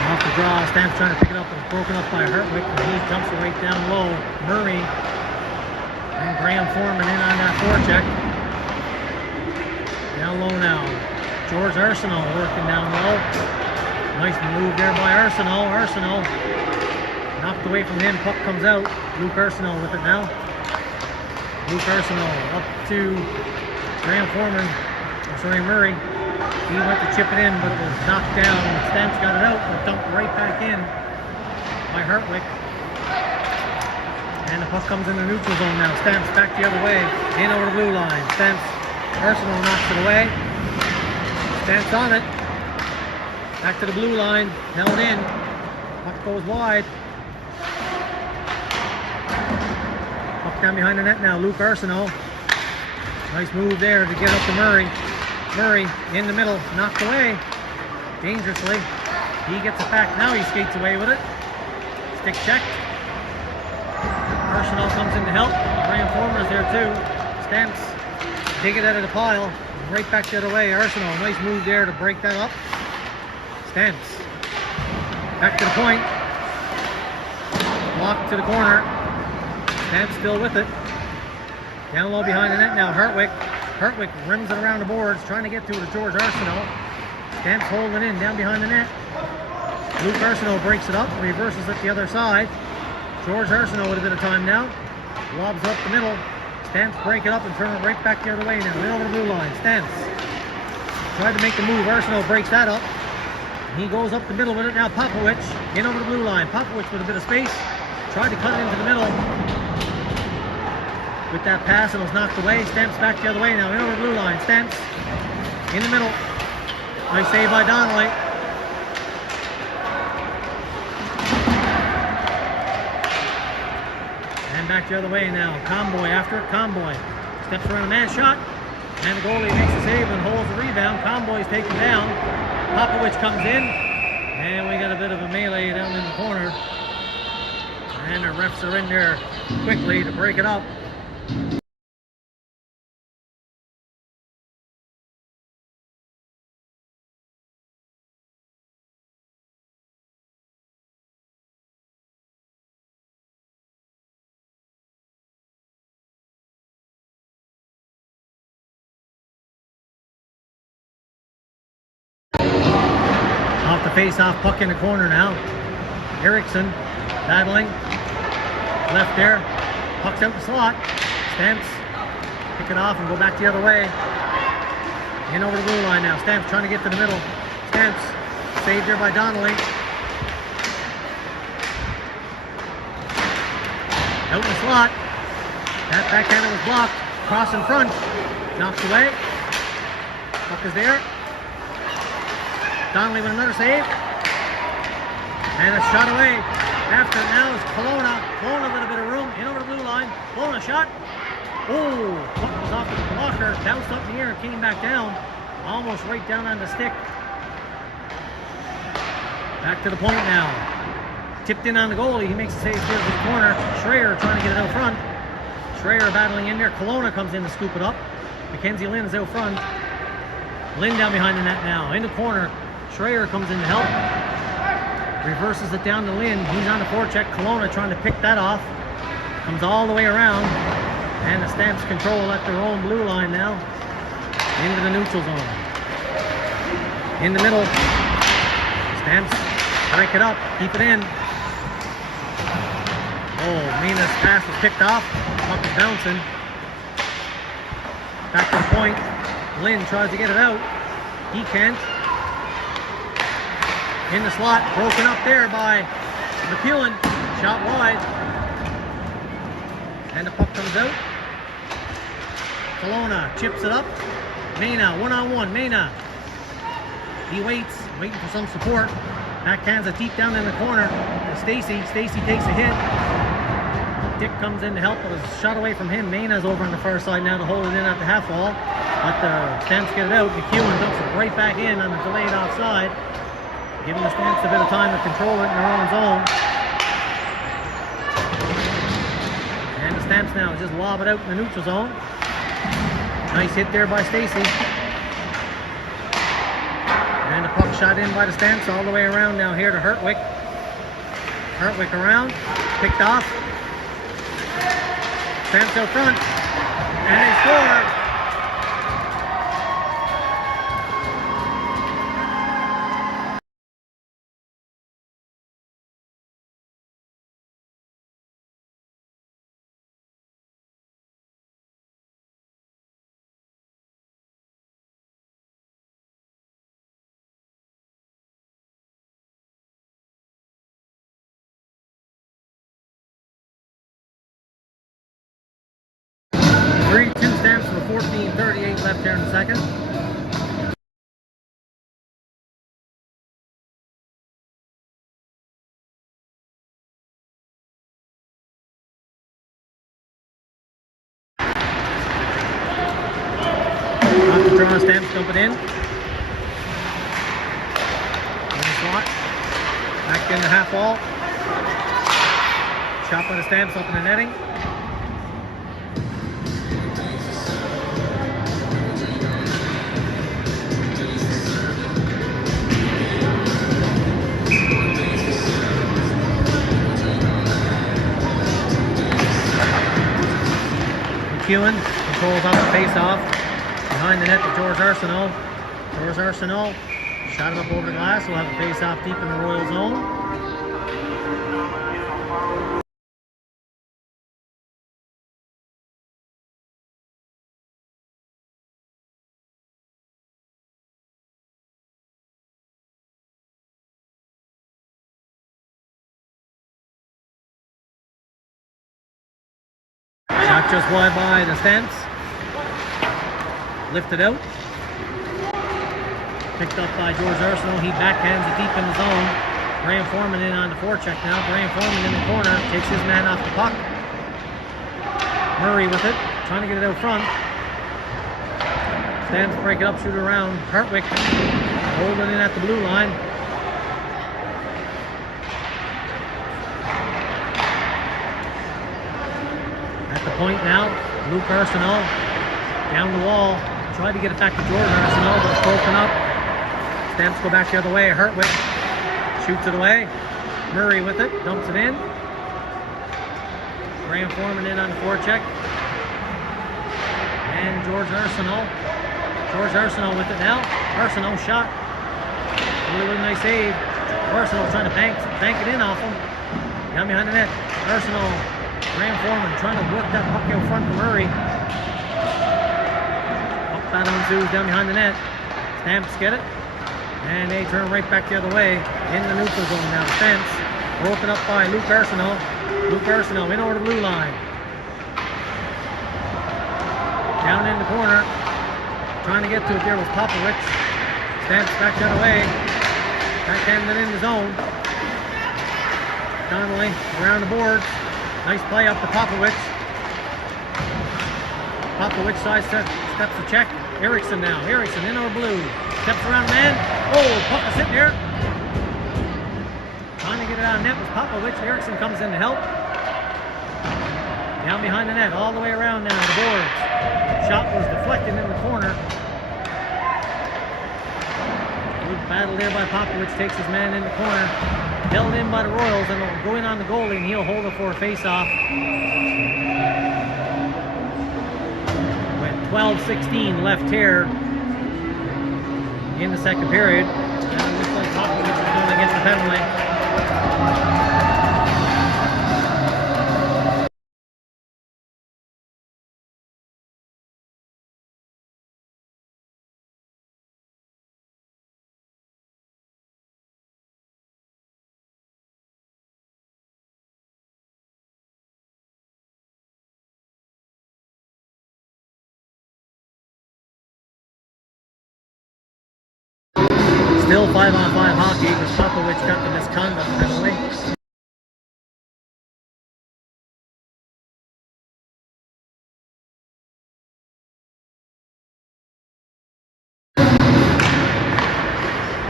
Off the draw, Stamps trying to pick it up, and it's broken up by Hartwick, and he jumps it right down low. Murray and Graham Foreman in on that forecheck. Down low now. George Arsenal working down low. Nice move there by Arsenal. Arsenal knocked away from him. Puck comes out. Luke Arsenal with it now. Luke Arsenal up to Graham Foreman. Sorry, Murray. He went to chip it in, but was knocked down. Stamps got it out, but dumped right back in by Hartwick. And the puck comes in the neutral zone now. Stamps back the other way, in over the blue line. Stamps, Arsenal knocks it away. Stamps on it. Back to the blue line, held in. Puck goes wide. Puck down behind the net now. Luke Arsenal. Nice move there to get up to Murray. Murray in the middle, knocked away dangerously. He gets it back. Now he skates away with it. Stick checked. Arsenal comes in to help. Graham Foreman is there too. Stamps dig it out of the pile. Right back the other way. Arsenal, nice move there to break that up. Stamps back to the point. Blocked to the corner. Stamps still with it. Down low behind the net now. Hartwick rims it around the boards, trying to get to George Arsenal. Stamps holding it in, down behind the net. Luke Arsenal breaks it up, reverses it the other side. George Arsenal with a bit of time now. Lobs up the middle. Stamps break it up and turn it right back the other way now. In over the blue line. Stamps tried to make the move. Arsenal breaks that up. He goes up the middle with it now. Popovich in over the blue line. Popovich with a bit of space. Tried to cut it into the middle. With that pass, it was knocked away. Stamps back the other way now. In over the blue line. Stamps in the middle. Nice save by Donnelly. And back the other way now. Comboy after it. Comboy steps around a man shot. And the goalie makes a save and holds the rebound. Comboy's taken down. Popovich comes in. And we got a bit of a melee down in the corner. And the refs are in there quickly to break it up. Off the face-off puck in the corner now. Erickson battling. Left there. Puck's out the slot. Stamps pick it off and go back the other way. In over the blue line now. Stamps trying to get to the middle. Stamps saved there by Donnelly. Out in the slot. That backhander was blocked. Cross in front. Knocks away. Puck is there. Donnelly with another save. And a shot away. After it now is Kelowna. Kelowna a little bit of room. In over the blue line. Kelowna shot. Oh, puck was off the blocker. Bounced up in the air and came back down. Almost right down on the stick. Back to the point now. Tipped in on the goalie. He makes a save here to the corner. Schreier trying to get it out front. Schreier battling in there. Kelowna comes in to scoop it up. Mackenzie Lynn is out front. Lynn down behind the net now. In the corner. Schreier comes in to help. Reverses it down to Lynn. He's on the forecheck. Kelowna trying to pick that off. Comes all the way around. And the Stamps control at their own blue line now. Into the neutral zone. In the middle. Stamps break it up. Keep it in. Oh, Mina's pass was picked off. Puck is bouncing. Back to the point. Lynn tries to get it out. He can't. In the slot. Broken up there by McEwen. Shot wide. And the puck comes out. Kelowna chips it up. Mena, one-on-one. Mena. He waits. Waiting for some support. Backhands it deep down in the corner. Stacy. Stacy takes a hit. Dick comes in to help, but it's shot away from him. Mena's over on the far side now to hold it in at the half wall. But the Stamps get it out. McEwen dumps it right back in on the delayed offside. Giving the Stamps a bit of time to control it in their own zone. And the Stamps now just lob it out in the neutral zone. Nice hit there by Stacy. And the puck shot in by the Stamps all the way around now here to Hertwick. Hertwick around. Picked off. Stamps out front. And they score. Stamps for 14:38 left there in the second. Off the draw, Stamps dump it in. In the slot. Back in the half wall. Shot by the Stamps up in the netting. McEwen controls off the face-off. Behind the net to George Arsenault. George Arsenault shot it up over the glass. We'll have a face-off deep in the Royal zone. Shot just wide by the Stamps. Lifted out. Picked up by George Arsenault. He backhands it deep in the zone. Graham Foreman in on the forecheck now. Graham Foreman in the corner. Takes his man off the puck. Murray with it. Trying to get it out front. Stamps break it up, shoot it around. Hertwick holding it at the blue line. Point now, Luke Arsenault down the wall, tried to get it back to George Arsenault, but it's broken up. Stamps go back the other way. Hertwick shoots it away. Murray with it, dumps it in. Graham Foreman in on the forecheck. And George Arsenault. George Arsenault with it now. Arsenault shot. Really nice save. Arsenault trying to bank it in off him. Down behind the net. Arsenault. Graham Foreman trying to work that puck out front to Murray. Puck battle ensues down behind the net. Stamps get it. And they turn right back the other way. In the neutral zone now. Stamps broken up by Luke Arsenault. Luke Arsenault in over the blue line. Down in the corner. Trying to get to it there was Popovich. Stamps back the other way. Backhanded in the zone. Donnelly around the board. Nice play up to Popovich. Popovich steps to check. Erickson now. Erickson in over blue. Steps around man. Oh, puck is sitting there. Trying to get it out of net was Popovich. Erickson comes in to help. Down behind the net, all the way around now, the boards. Shot was deflected in the corner. Good battle there by Popovich, takes his man in the corner. Held in by the Royals, and will go in on the goalie, and he'll hold it for a face-off. With 12:16 left here in the second period. And it looks like Popovich is going to get the penalty. Still 5-on-5 hockey because Popovich got the misconduct penalty.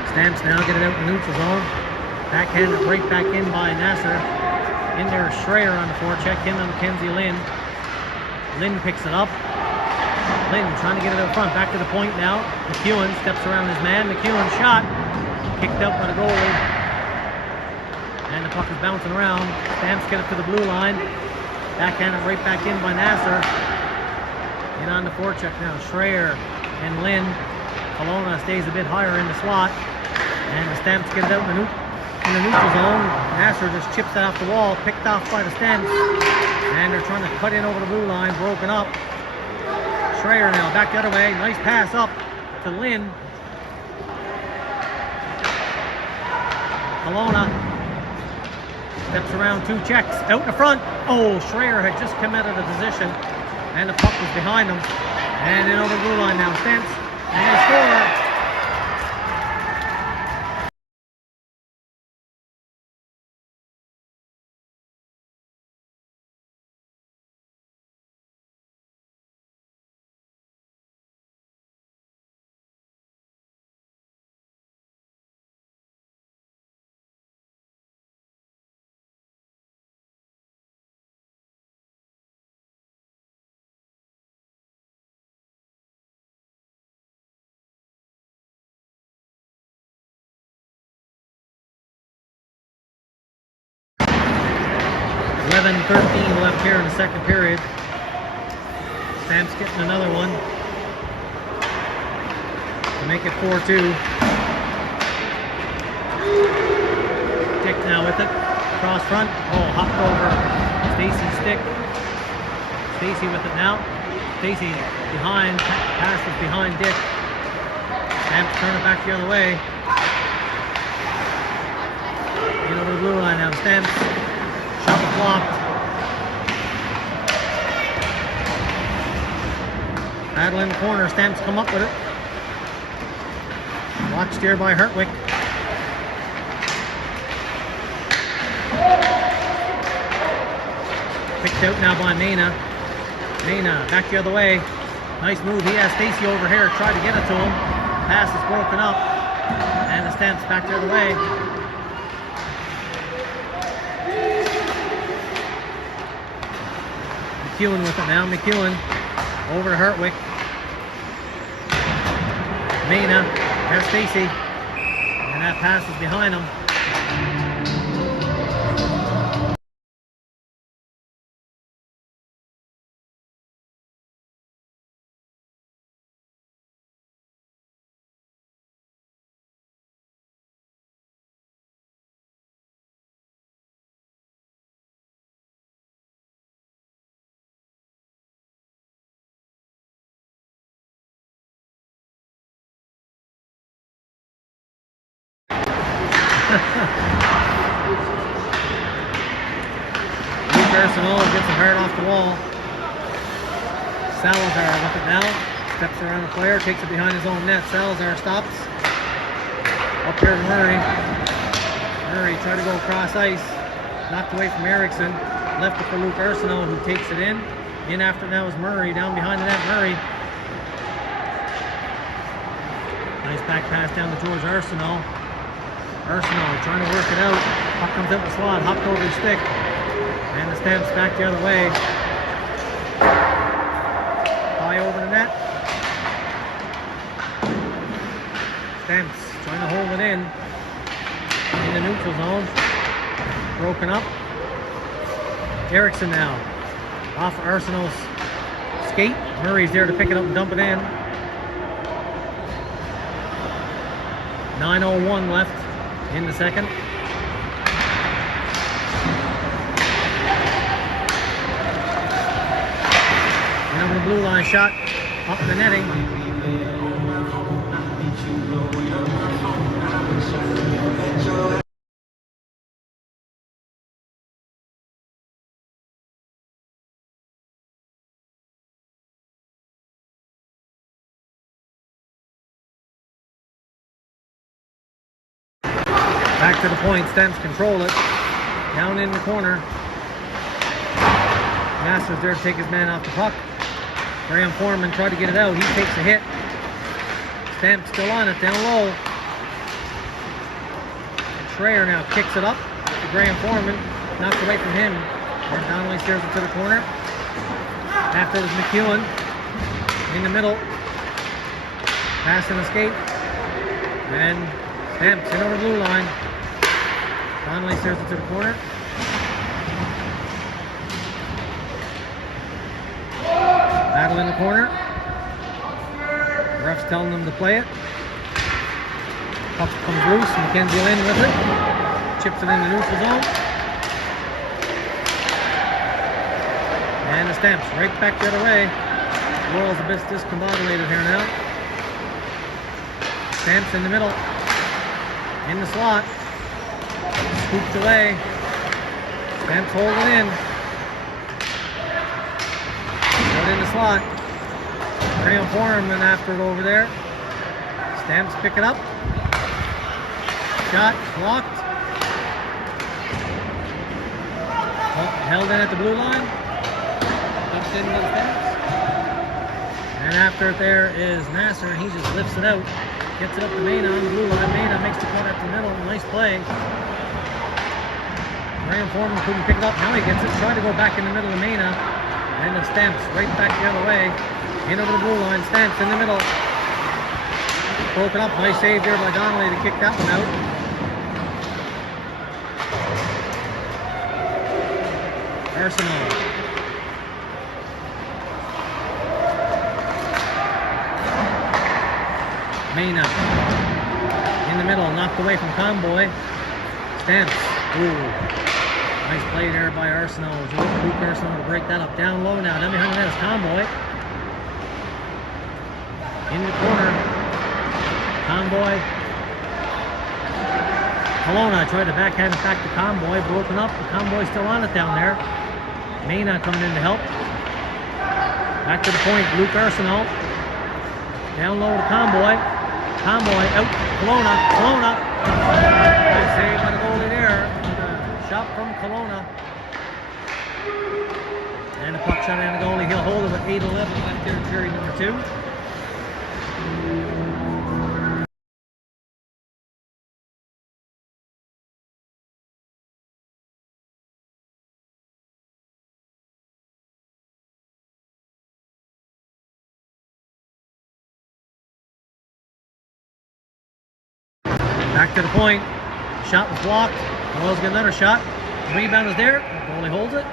Stamps now get it out in the neutral zone. Backhanded right back in by Nasser. In there, Schreier on the forecheck. Him and Mackenzie Lynn. Lynn picks it up. Lynn trying to get it up front. Back to the point now. McEwen steps around his man. McEwen shot. Kicked out by the goalie. And the puck is bouncing around. Stamps get it to the blue line. Backhanded right back in by Nasser. In on the forecheck now. Schreier and Lynn. Kelowna stays a bit higher in the slot. And the Stamps get it out in the neutral zone. Nasser just chips it off the wall. Picked off by the Stamps. And they're trying to cut in over the blue line. Broken up. Schreier now back the other way. Nice pass up to Lynn. Kelowna steps around, two checks out in the front. Oh, Schreier had just come out of the position and the puck was behind him. And in over the blue line now. Stamps and they score. .13 left here in the second period. Stamps getting another one to make it 4-2. Dick now with it. Cross front. Oh, hopped over Stacy's stick. Stacy with it now. Stacy behind. Pass is behind Dick. Stamps turn it back the other way. In over the blue line now. Stamps. Shot was blocked. Battle in the corner. Stamps come up with it. Watched here by Hertwick. Picked out now by Mena. Mena back the other way. Nice move. He has Stacy over here. Tried to get it to him. Pass is broken up. And the Stamps back the other way. McEwen with it now. McEwen over to Hertwick. Mena has Stacy. And that pass is behind him. Luke Arsenault gets it hard off the wall. Salazar with it now. Steps around the player, takes it behind his own net. Salazar stops. Up here to Murray. Murray tried to go across ice. knocked away from Erickson. Left it for Luke Arsenault, who takes it in. In after now is Murray, down behind the net, Murray. Nice back pass down to George Arsenault. Arsenault trying to work it out. Puck comes out the slot, hopped over his stick. And the Stamps back the other way. High over the net. Stamps trying to hold it in the neutral zone. Broken up. Erickson now. Off Arsenault's skate. Murray's there to pick it up and dump it in. 9:01 left in the second. And over the blue line, shot up in the netting. Back to the point, Stamps control it. Down in the corner. Nasser's there to take his man off the puck. Graham Foreman tried to get it out. He takes a hit. Stamps still on it, down low. Schreier now kicks it up to Graham Foreman. Knocked away from him. Dave Donnelly steers it to the corner. After it was McEwen. In the middle. Pass and escape. And Stamps in over the blue line. Donnelly steers it to the corner. Battle in the corner. Ref's telling them to play it. Puck comes loose. Mackenzie Lynn with it. Chips it in the neutral zone. And the Stamps right back the other way. Royals a bit discombobulated here now. Stamps in the middle. In the slot. Scooped away. Stamps holding in. Put in the slot. Graham Foreman after it over there. Stamps pick it up. Shot blocked. Held in at the blue line. Comes in with the Stamps. And after it there is Nasser. He just lifts it out. Gets it up to Mena on the blue line. Mena makes the cut at the middle. Nice play. Graham Foreman couldn't pick it up. Now he gets it. Tried to go back in the middle of Mena. And the Stamps right back the other way. In over the blue line. Stamps in the middle. Broken up. Nice save there by Donnelly to kick that one out. Arsenault. Mena in the middle, knocked away from Comboy. Stamps. Ooh. Nice play there by Arsenault. Luke Arsenault to break that up. Down low now. Down behind the net is Comboy. In the corner. Comboy. Kelowna tried to backhand it back to Comboy. Broken up. The Comboy still on it down there. Mena coming in to help. Back to the point. Luke Arsenault. Down low to Comboy. Comboy out. Kelowna. Nice save by the goalie there. Shot from Kelowna. And the puck shot down the goalie. He'll hold it with 8:11 left there in period number 2. Back to the point. Shot was blocked. Royals get another shot. Rebound is there. The goalie holds it.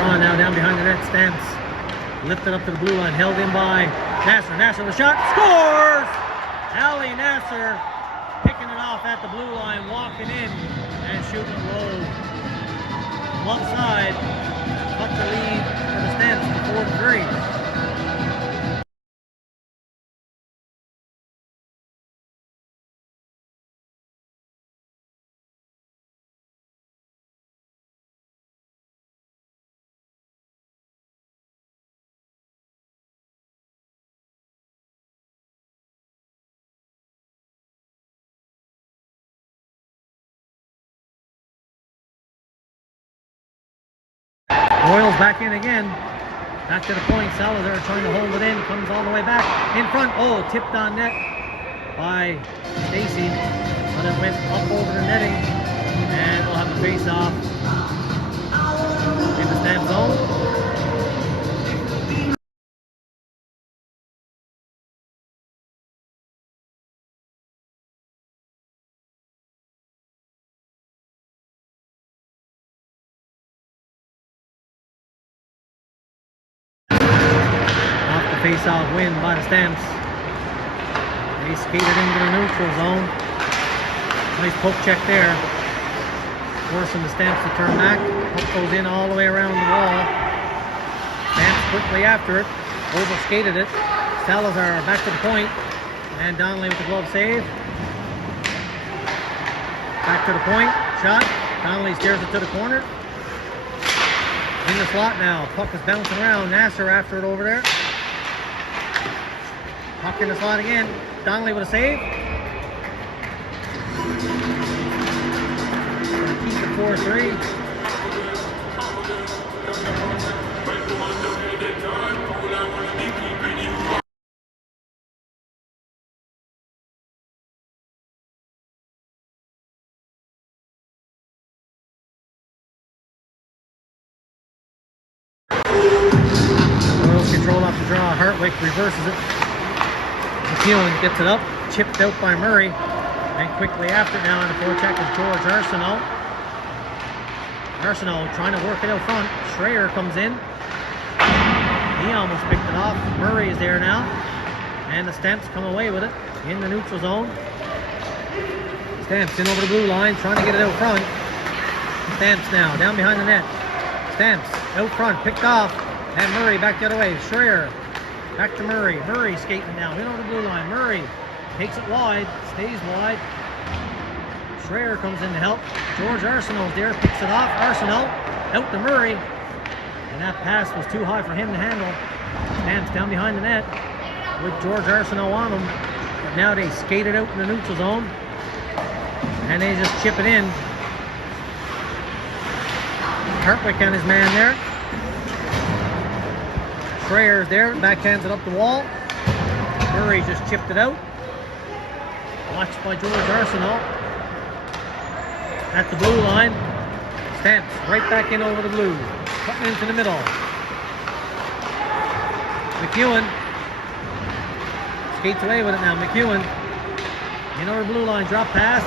Now down behind the net, Stamps lifted up to the blue line, held in by Nasser. Nasser the shot, scores! Ali Nasser picking it off at the blue line, walking in and shooting low. One side, cut the lead for the Stamps to 4-3. Royals back in again. Back to the point. Salazar trying to hold it in. Comes all the way back. In front. Oh, tipped on net by Stacy. But it went up over the netting. And we'll have a face-off in the Stamp zone. Off the face-off win by the Stamps. They skated into the neutral zone. Nice poke check there. Forcing the Stamps to turn back. Puck goes in all the way around the wall. Stamps quickly after it. Over skated it. Salazar back to the point. And Donnelly with the glove save. Back to the point. Shot. Donnelly steers it to the corner. In the slot now. Puck is bouncing around. Nasser after it over there. Puck in the slot again. Donnelly with a save. Keep it 4-3. Royals control off the draw. Hartwick reverses it. McEwen gets it up. Chipped out by Murray. And quickly after now on the forecheck is George Arsenault. Arsenault trying to work it out front. Schreier comes in. He almost picked it off. Murray is there now. And the Stamps come away with it in the neutral zone. Stamps in over the blue line, trying to get it out front. Stamps now, down behind the net. Stamps out front, picked off. And Murray back the other way. Schreier back to Murray. Murray skating down, in over the blue line. Murray takes it wide, stays wide. Schreier comes in to help. George Arsenault's there, picks it off. Arsenault out to Murray. And that pass was too high for him to handle. Stamps down behind the net with George Arsenault on him. But now they skate it out in the neutral zone. And they just chip it in. Hartwick and his man there. Schreier's there, backhands it up the wall. Murray just chipped it out. Watched by George Arsenault. At the blue line. Stamps right back in over the blue. Cutting into the middle. McEwen skates away with it now. McEwen in over the blue line. Drop pass.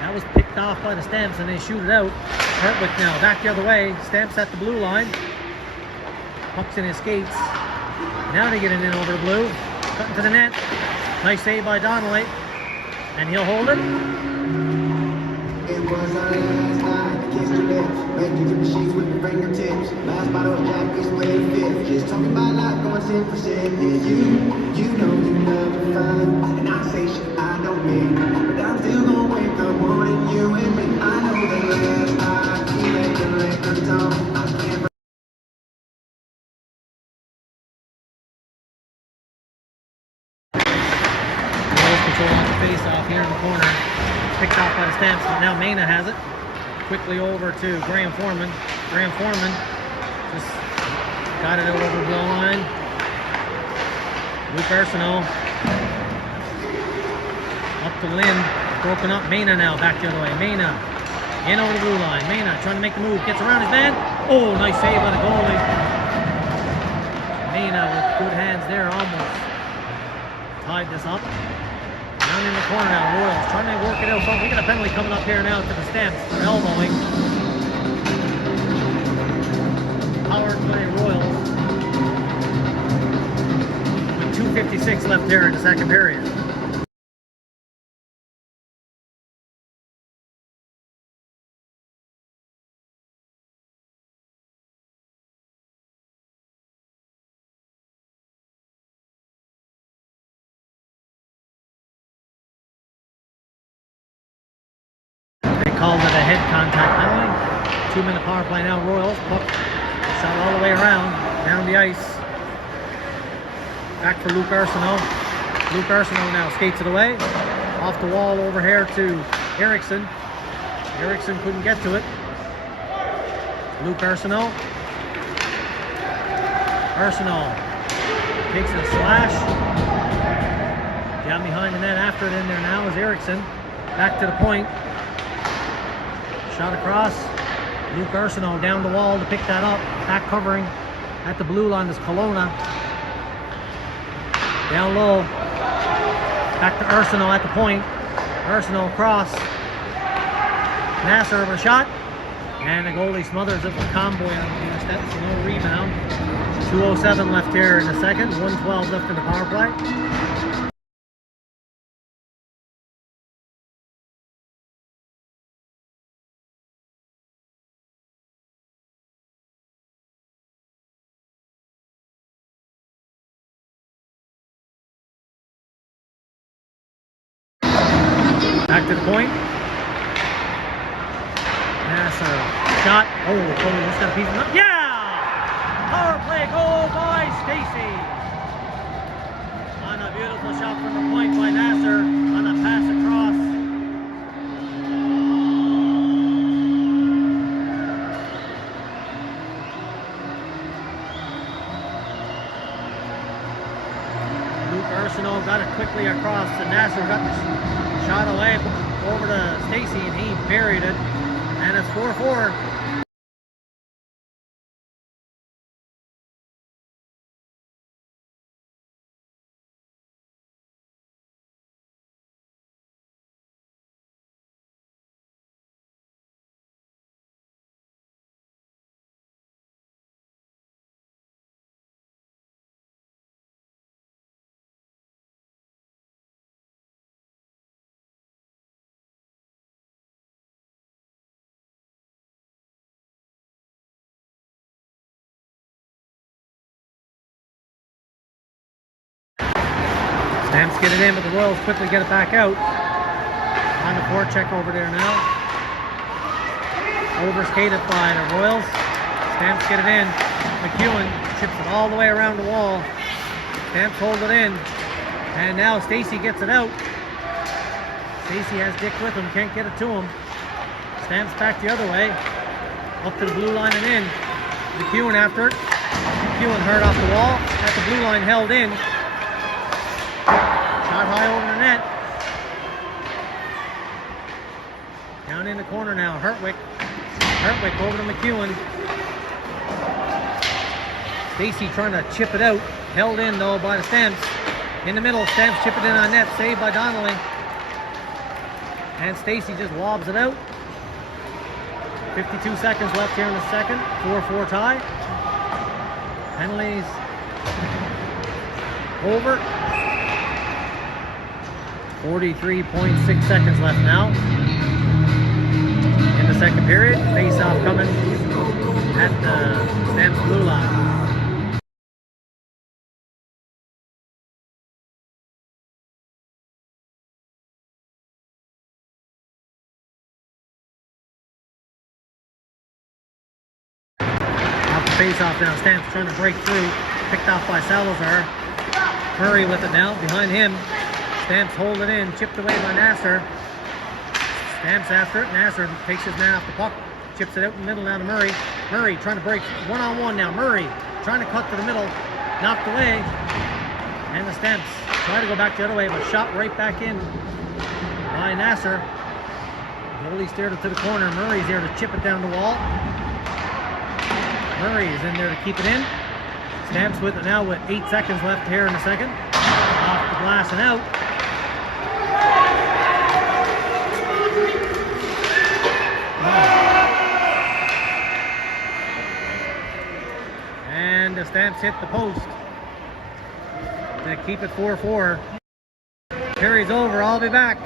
That was picked off by the Stamps and they shoot it out. Hartwick now back the other way. Stamps at the blue line. Puck's in his skates. Now they get it in over the blue. Cutting to the net. Nice save by Donnelly. And he'll hold it. It was our last night, kissed your lips, make you the sheets with your fingertips. Last bottle of Jack, we split a fifth. Just talking about life, going 10%. Yeah, you know you never find. And I say shit I don't mean, but I'm still gonna wake up wanting you and me. I know the last night, you make the liquor talk. I can't. Control on the face off here in the corner. Picked off by the Stamps, but now Mena has it. Quickly over to Graham Foreman. Graham Foreman just got it over the blue line. Luke Arsenault up to Lynn. Broken up. Mena now back the other way. Mena in over the blue line. Mena trying to make the move. Gets around his man. Oh, nice save by the goalie. Mena with good hands there almost tied this up. Down in the corner now, Royals trying to work it out front. We got a penalty coming up here now to the Stamps for elbowing. Power play Royals. With 2:56 left there in the second period. Called it a head contact penalty. 2-minute power play now. Royals puck shot all the way around down the ice. Back for Luke Arsenault. Luke Arsenault now skates it away. Off the wall over here to Eriksson. Eriksson couldn't get to it. Luke Arsenault. Arsenault takes it a slash. Down behind the net after it in there now is Erickson. Back to the point. Shot across. Luke Arsenault down the wall to pick that up. Back covering at the blue line is Kelowna. Down low. Back to Arsenault at the point. Arsenault cross. Nasser with a shot. And the goalie smothers it with Comboy on the steps. No rebound. 2:07 left here in the second. 1:12 left in the power play. Back to the point. Nasser shot. Oh, Cody just got a piece of it. Yeah! Power play goal by Stacy. On a beautiful shot from the point by Nasser. On a pass across. Luke Arsenault got it quickly across, and Nasser got the shot away over to Stacy, and he buried it. And it's 4-4. Stamps get it in, but the Royals quickly get it back out. On the forecheck over there now. Overskated by the Royals. Stamps get it in. McEwen chips it all the way around the wall. Stamps hold it in. And now Stacy gets it out. Stacy has Dick with him, can't get it to him. Stamps back the other way. Up to the blue line and in. McEwen after it. McEwen hurt off the wall. At the blue line held in. Shot high over the net. Down in the corner now, Hertwick. Hertwick over to McEwen. Stacy trying to chip it out. Held in though by the Stamps. In the middle, Stamps chip it in on net. Saved by Donnelly. And Stacy just lobs it out. 52 seconds left here in the second. 4-4 tie. Penalties over. 43.6 seconds left now in the second period. Face-off coming at the Stamps blue line. Off the face-off now. Stamps trying to break through. Picked off by Salazar. Murray with it now. Behind him. Stamps hold it in, chipped away by Nasser. Stamps after it. Nasser takes his man off the puck, chips it out in the middle now to Murray. Murray trying to break one-on-one now. Murray trying to cut to the middle, knocked away. And the Stamps try to go back the other way, but shot right back in by Nasser. Goalie steered it to the corner. Murray's there to chip it down the wall. Murray is in there to keep it in. Stamps with it now with 8 seconds left here in the second. Off the glass and out. And the Stamps hit the post to keep it 4-4. Carries over. I'll be back.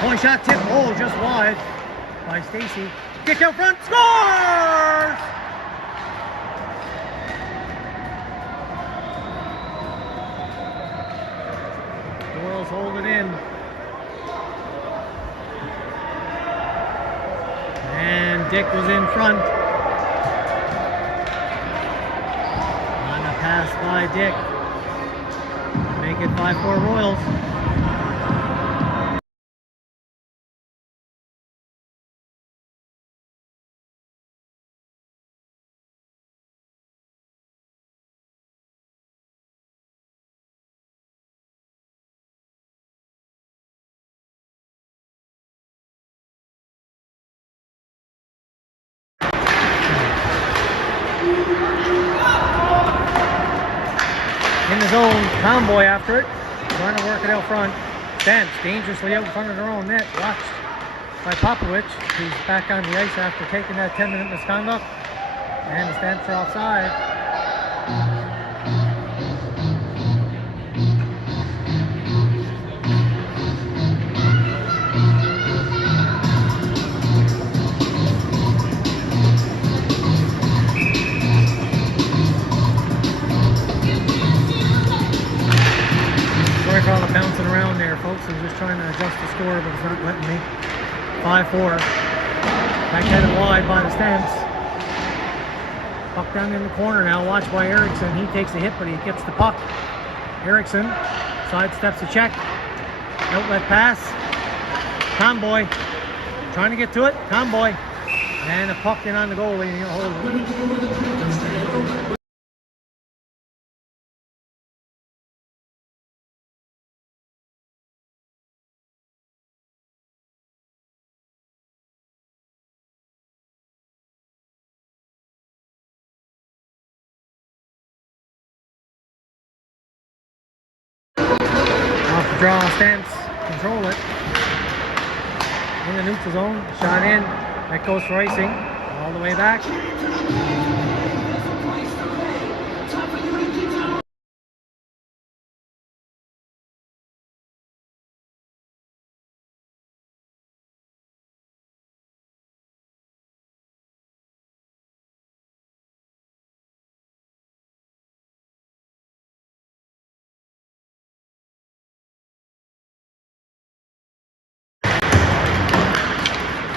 Point shot tip. Oh, just wide by Stacy. Kick out front. Scores! Doyle's hold it in. And Dick was in front. On a pass by Dick. Make it 5-4 Royals. In the zone, Tomboy after it, trying to work it out front. Stamps dangerously out in front of their own net, watched by Popovich, who's back on the ice after taking that 10-minute misconduct. And the Stamps are offside. Sorry for all the bouncing around there, folks. I'm just trying to adjust the score, but it's not letting me. 5-4. Backhanded wide by the Stamps. Puck down in the corner now. Watched by Erickson. He takes a hit, but he gets the puck. Erickson sidesteps a check. Outlet pass. Tomboy trying to get to it. Tomboy. And a puck in on the goalie, and he'll hold it. Off the draw, Stamps control it. In the neutral zone, shot in. That goes for icing. All the way back.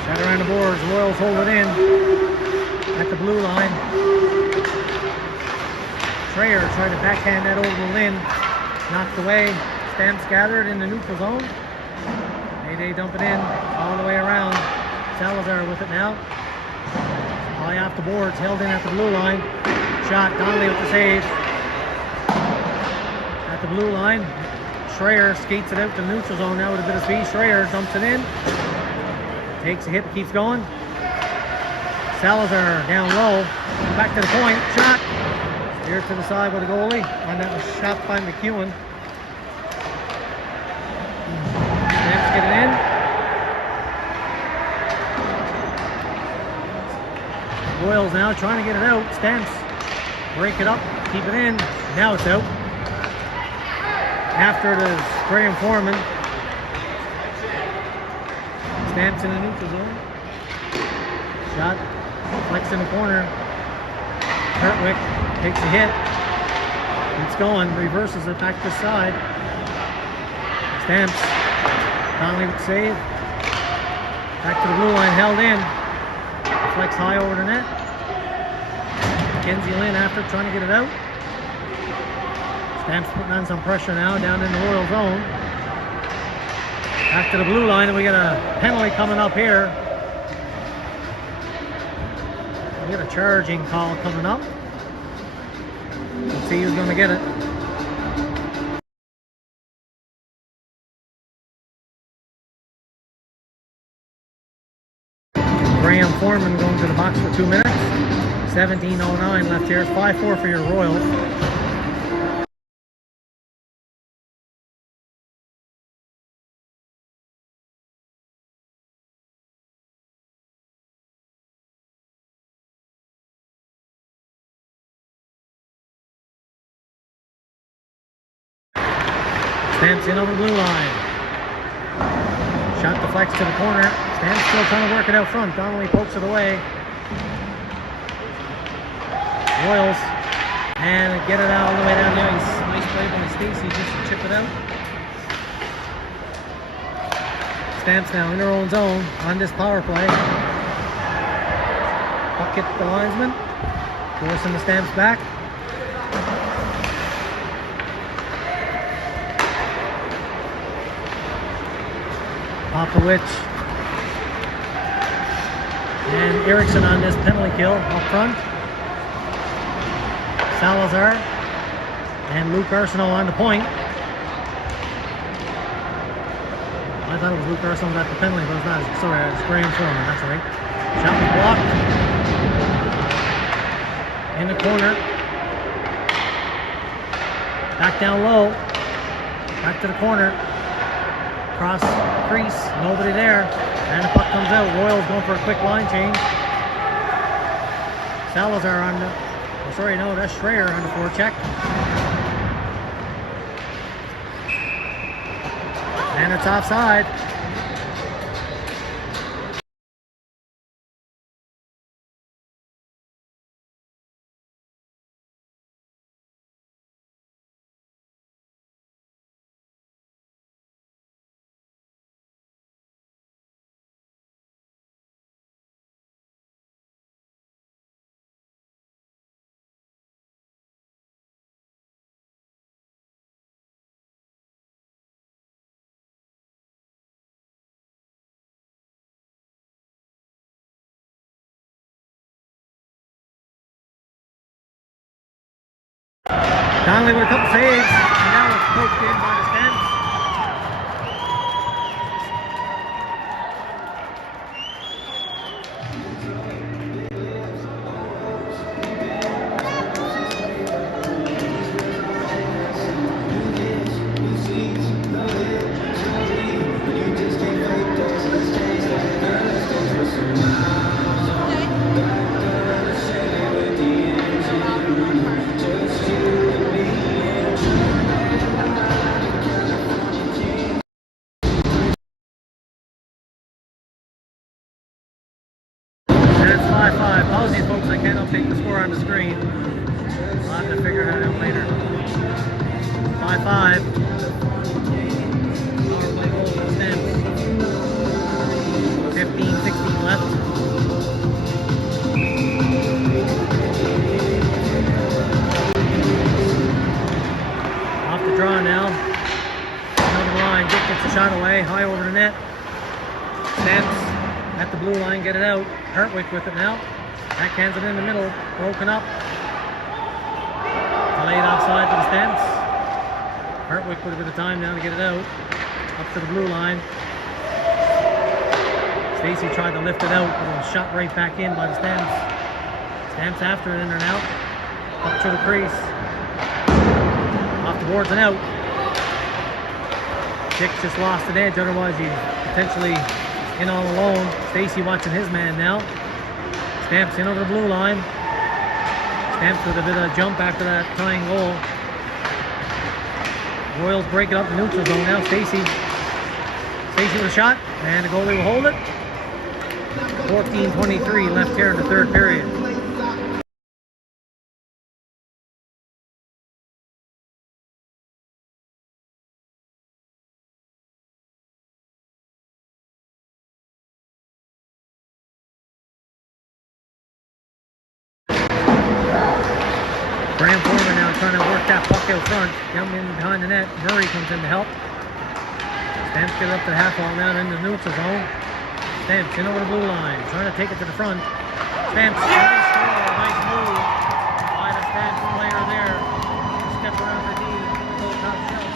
Shot around the boards. Royals hold it in at the blue line. Trayer tried to backhand that over the Lynn. Knocked away. Stamps gathered in the neutral zone. Mayday dump it in all the way around. Salazar with it now. High off the boards. Held in at the blue line. Shot. Donnelly with the save. At the blue line. Schreier skates it out to the neutral zone now with a bit of speed. Schreier dumps it in. Takes a hit, keeps going. Salazar down low. Back to the point. Shot. Steered to the side by the goalie. And that was shot by McEwen. Stamps get it in. Royals now trying to get it out. Stamps break it up, keep it in. Now it's out. After it is Graham Foreman. Stamps in the neutral zone. Shot. Flex in the corner. Kurtwick takes a hit. Keeps going. Reverses it back to the side. Stamps. Donnelly with the save. Back to the blue line. Held in. Flex high over the net. Kenzie Lynn after trying to get it out. Stamps putting on some pressure now down in the Royal zone. Back to the blue line, and we got a penalty coming up here. We got a charging call coming up. Let's see who's going to get it. Graham Foreman going to the box for 2 minutes. 17:09 left here. 5-4 for your Royals. Stamps in over the blue line. Shot deflects to the corner. Stamps still trying to work it out front. Donnelly pokes it away. Royals. And get it out all the way down the ice. Nice play by Stacy just to chip it out. Stamps now in their own zone on this power play. Puck hit the linesman. Forcing the Stamps back. Popowich and Erickson on this penalty kill up front. Salazar and Luke Arsenault on the point. I thought it was Luke Arsenault got the penalty, but it was not. Sorry, it was Graham Foreman, that's right. Shot was blocked. In the corner. Back down low. Back to the corner. Cross crease, nobody there. And the puck comes out. Royals going for a quick line change. Salazar on the... Oh, sorry, no, that's Schreier on the forecheck. And it's offside. Donnelly with a couple saves, and now it's poked in by the Stamps. And it's 5-5. Apologies, folks, I can't update the score on the screen. I'll have to figure that out later. 5-5. Power play goal for the Stamps. 15-16 left. Off the draw now. Another line. Dick gets the shot away. High over the net. Stamps at the blue line, get it out. Hartwick with it now. Backhands it in the middle. Broken up. Delayed offside to the Stamps. Hartwick with a bit of time now to get it out. Up to the blue line. Stacy tried to lift it out, but it was shot right back in by the Stamps. Stamps after it in and out. Up to the crease. Off the boards and out. Dick just lost an edge, otherwise he's potentially in all alone. Stacy watching his man now. Stamps in over the blue line. Stamps with a bit of a jump after that tying goal. Royals break it up the neutral zone now. Stacy with a shot, and the goalie will hold it. 14:23 left here in the third period. Graham Foreman now trying to work that puck out front. Down in behind the net. Murray comes in to help. Stamps get it up to the half wall now in the neutral zone. Stamps in over the blue line. Trying to take it to the front. Stamps. Nice move by the Stamps player there. Step around the D. Go top shelf.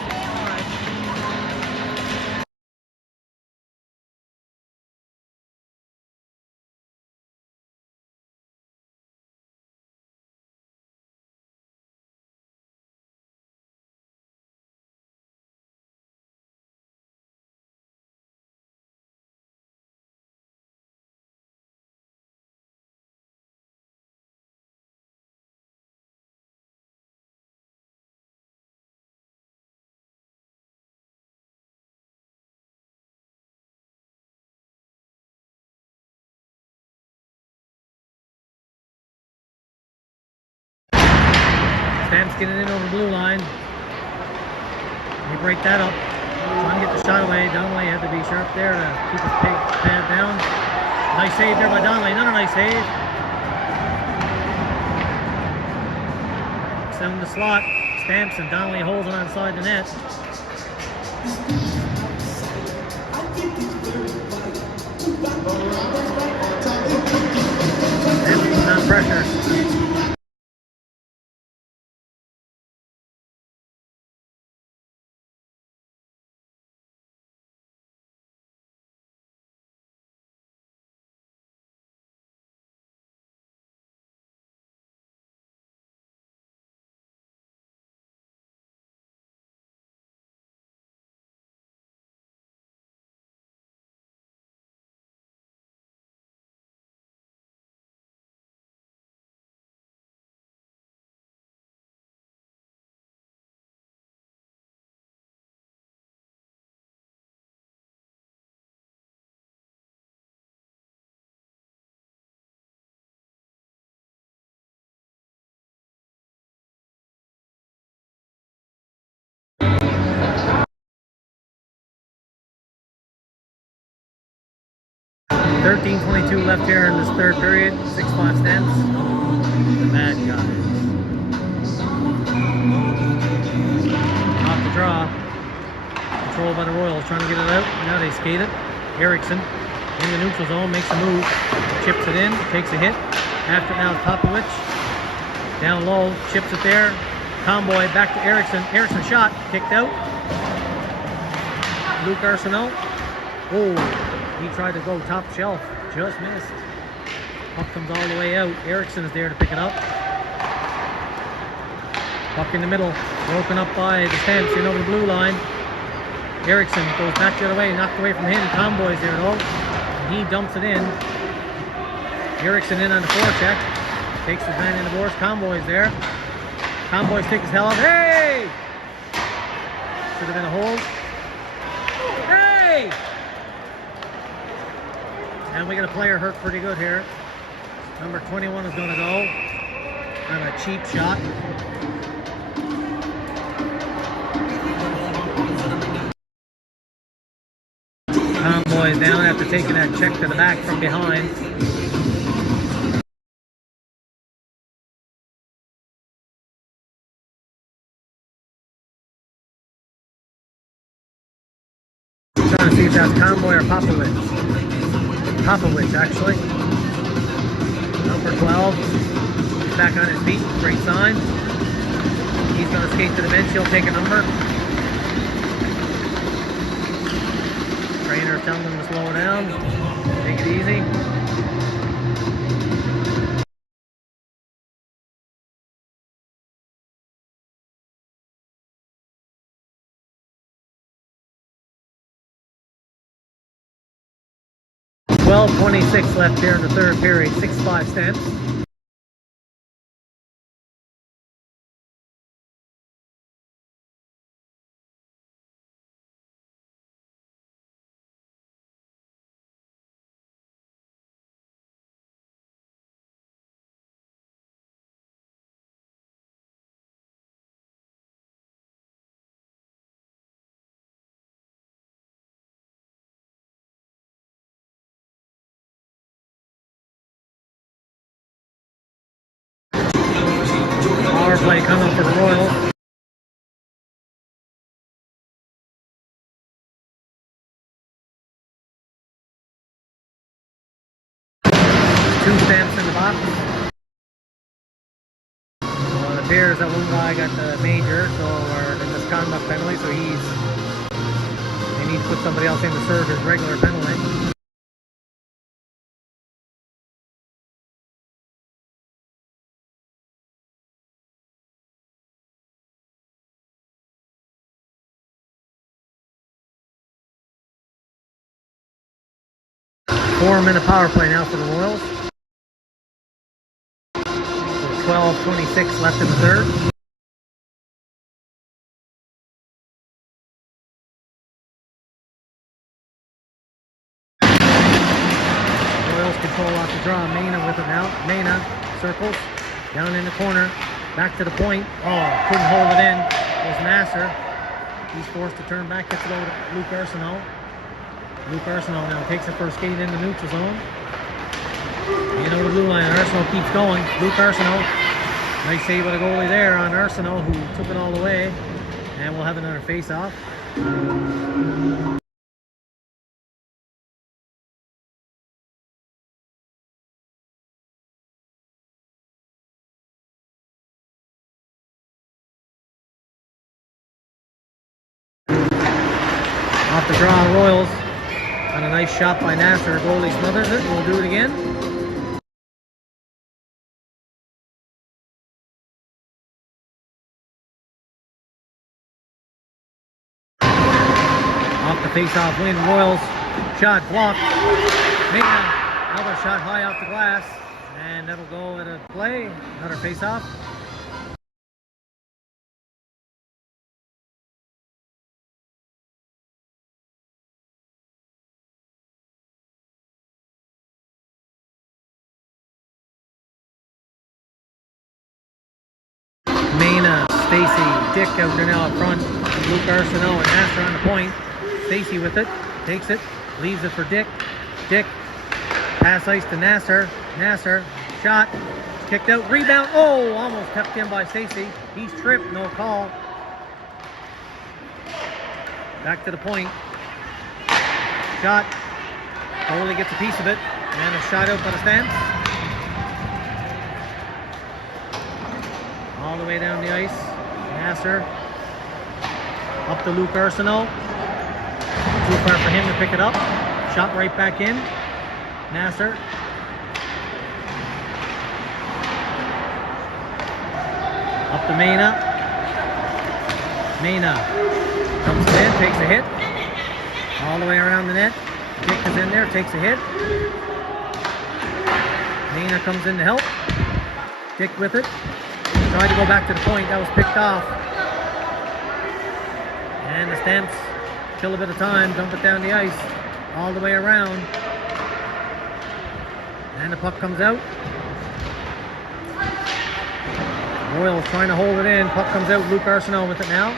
Stamps getting in over the blue line. They break that up. Trying to get the shot away. Donnelly had to be sharp there to keep his pad down. Nice save there by Donnelly. Another nice save. Down the slot. Stamps and Donnelly holds it onside the net. Stamps on pressure. $13:22 left here in this third period. 6-5 Stamps. The bad guys. Off the draw. Controlled by the Royals. Trying to get it out. Now they skate it. Erickson in the neutral zone. Makes a move. Chips it in. Takes a hit. After now Popovich. Down low. Chips it there. Comboy back to Erickson. Erickson shot. Kicked out. Luke Arsenault. Oh. He tried to go top shelf, just missed. Puck comes all the way out. Erickson is there to pick it up. Puck in the middle, broken up by the Stamps in over the blue line. Erickson goes back the other way, knocked away from him. Comboy's there though. And he dumps it in. Erickson in on the forecheck. Takes his man in the boards. Comboy's there. Comboy sticks his hell up. Hey! Should have been a hold. Hey! And we got a player hurt pretty good here. Number 21 is going to go on a cheap shot. Comboy is down after taking that check to the back from behind. Trying to see if that's Comboy or Popovich. Popovich, actually. Number 12. He's back on his feet. Great sign. He's going to skate to the bench. He'll take a number. Trainer telling him to slow down. Take it easy. $12:26 left here in the third period. 6-5 Stamps. Power play coming for the Royals. Two Stamps in the box. Well, it appears that one guy got the major, or the misconduct penalty, so they need to put somebody else in to serve his regular penalty. Four-minute power play now for the Royals. 12:26 left in the third. Royals control off the draw. Mena with it now. Mena circles down in the corner. Back to the point. Oh, couldn't hold it in. It was Nasser. He's forced to turn back, gets it over to Luke Arsenault. Luke Arsenault now takes it for a skate in the neutral zone. You know the blue line. Arsenault keeps going. Luke Arsenault. Nice save with a goalie there on Arsenault, who took it all the way. And we'll have another face-off. Off the draw, Royals. And a nice shot by Nasser. Goalie smothers it. We'll do it again. Off the face-off win, Royals. Shot blocked. Mena, another shot high off the glass. And that'll go at a play. Another face-off. Mena, Stacy, Dick out there now up front. Luke Arsenault and Nasser on the point. Stacy with it, takes it, leaves it for Dick. Dick, pass ice to Nasser. Nasser, shot, kicked out, rebound. Oh, almost kept in by Stacy. He's tripped, no call. Back to the point. Shot. Goalie gets a piece of it, and a shot out by the Stamps. All the way down the ice. Nasser. Up to Luke Arsenault. Too far for him to pick it up. Shot right back in. Nasser. Up to Mena. Mena comes in, takes a hit. All the way around the net. Dick is in there, takes a hit. Mena comes in to help. Dick with it. Tried to go back to the point. That was picked off. And the Stamps kill a bit of time, dump it down the ice. All the way around. And the puck comes out. Royals trying to hold it in. Puck comes out. Luke Arsenault with it now.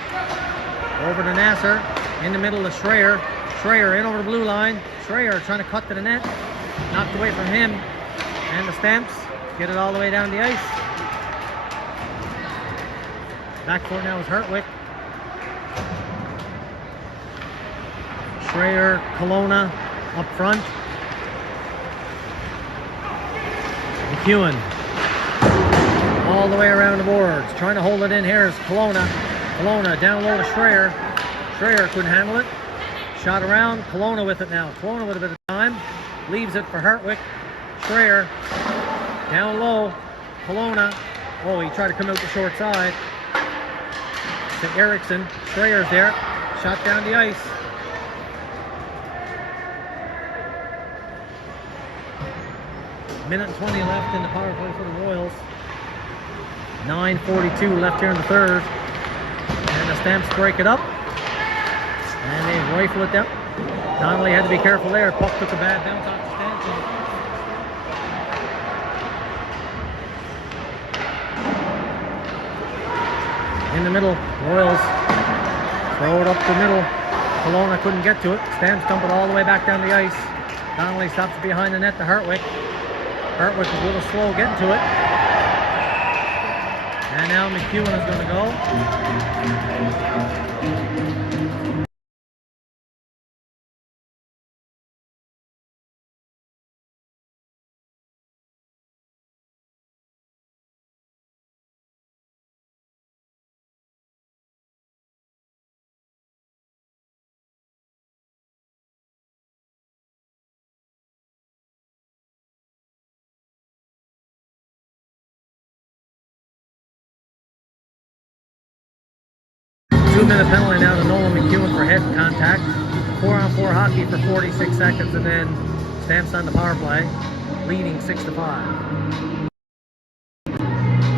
Over to Nasser. In the middle of Schreier. Schreier in over the blue line. Schreier trying to cut to the net. Knocked away from him. And the Stamps get it all the way down the ice. Backcourt now is Hartwick. Schreier, Kelowna up front. McEwen all the way around the boards. Trying to hold it in here is Kelowna. Kelowna down low to Schreier. Schreier couldn't handle it. Shot around. Kelowna with it now. Kelowna with a bit of time. Leaves it for Hartwick. Schreier down low. Kelowna. Oh, he tried to come out the short side. To Erickson. Schreier's there. Shot down the ice. Minute and 20 left in the power play for the Royals. 9:42 left here in the third. And the Stamps break it up. And they rifle it down. Donnelly had to be careful there. Puck took a bad bounce off the stanchion. In the middle, Royals throw it up the middle. Kelowna couldn't get to it. Stamps dump it all the way back down the ice. Donnelly stops it behind the net to Hartwick. Hartwick is a little slow getting to it. And now McEwen is going to go. Two-minute penalty now to Nolan McEwen for head contact. 4-on-4 hockey for 46 seconds, and then Stamps on the power play, leading 6-5.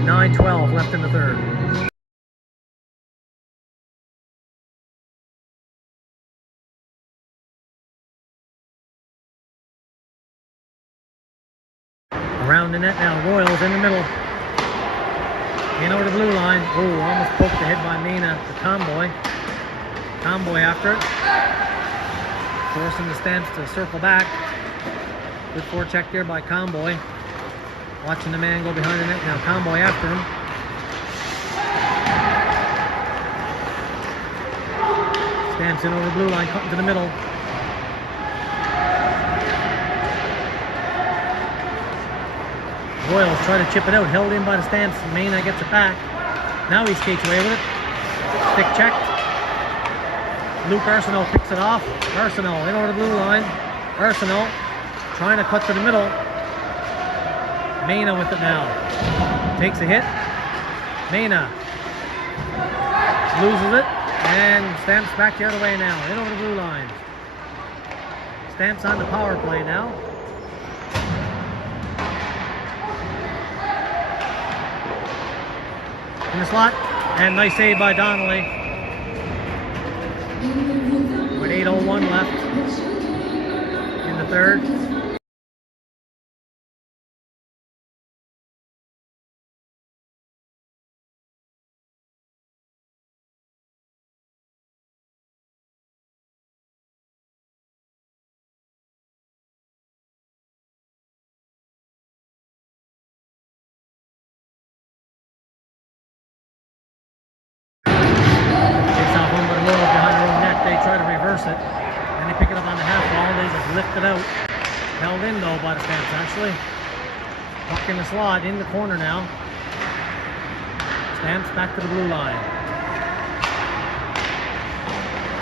9:12 left in the third. Around the net now, Royals in the middle. In over the blue line. Oh, almost poked the head by Mina. The Tomboy. Tomboy after it. Forcing the Stamps to circle back. Good forecheck there by Comboy. Watching the man go behind the net now. Comboy after him. Stamps in over the blue line, cutting to the middle. Royals try to chip it out, held in by the Stamps. Mena gets it back. Now he skates away with it. Stick checked. Luke Arsenault picks it off. Arsenault in over the blue line. Arsenault trying to cut to the middle. Mena with it now. Takes a hit. Mena loses it. And Stamps back the other way now. In over the blue line. Stamps on the power play now. In the slot. And nice save by Donnelly. With 8:01 left in the third. It, and they pick it up on the half wall. They just lift it out. Held in though by the Stamps actually. Puck in the slot, in the corner now. Stamps back to the blue line.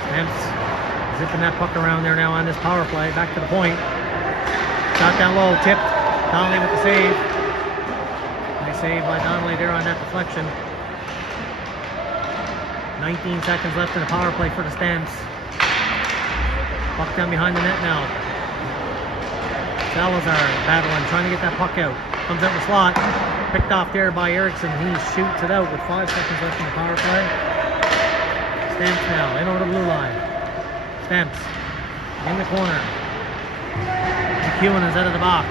Stamps zipping that puck around there now on this power play. Back to the point. Shot down low, tipped. Donnelly with the save. Nice save by Donnelly there on that deflection. 19 seconds left in the power play for the Stamps. Puck down behind the net now. Salazar battling, trying to get that puck out. Comes out the slot. Picked off there by Erickson. He shoots it out with 5 seconds left in the power play. Stamps now, in over the blue line. Stamps in the corner. McEwen is out of the box.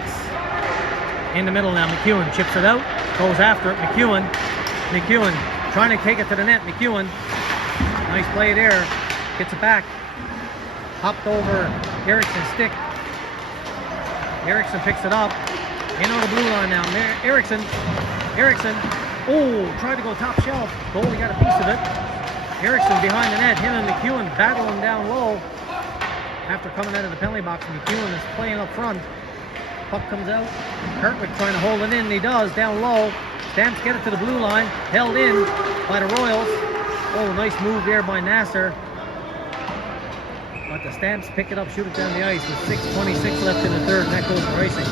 In the middle now, McEwen chips it out. Goes after it, McEwen trying to take it to the net. McEwen, nice play there. Gets it back. Hopped over Erickson's stick. Erickson picks it up. In on the blue line now. Erickson. Oh, tried to go top shelf. Goalie got a piece of it. Erickson behind the net. Him and McEwen battling down low. After coming out of the penalty box, McEwen is playing up front. Puck comes out. Hertwig trying to hold it in. He does. Down low. Stamps get it to the blue line. Held in by the Royals. Oh, nice move there by Nasser. But the Stamps pick it up, shoot it down the ice with 6:26 left in the third, and that goes to racing.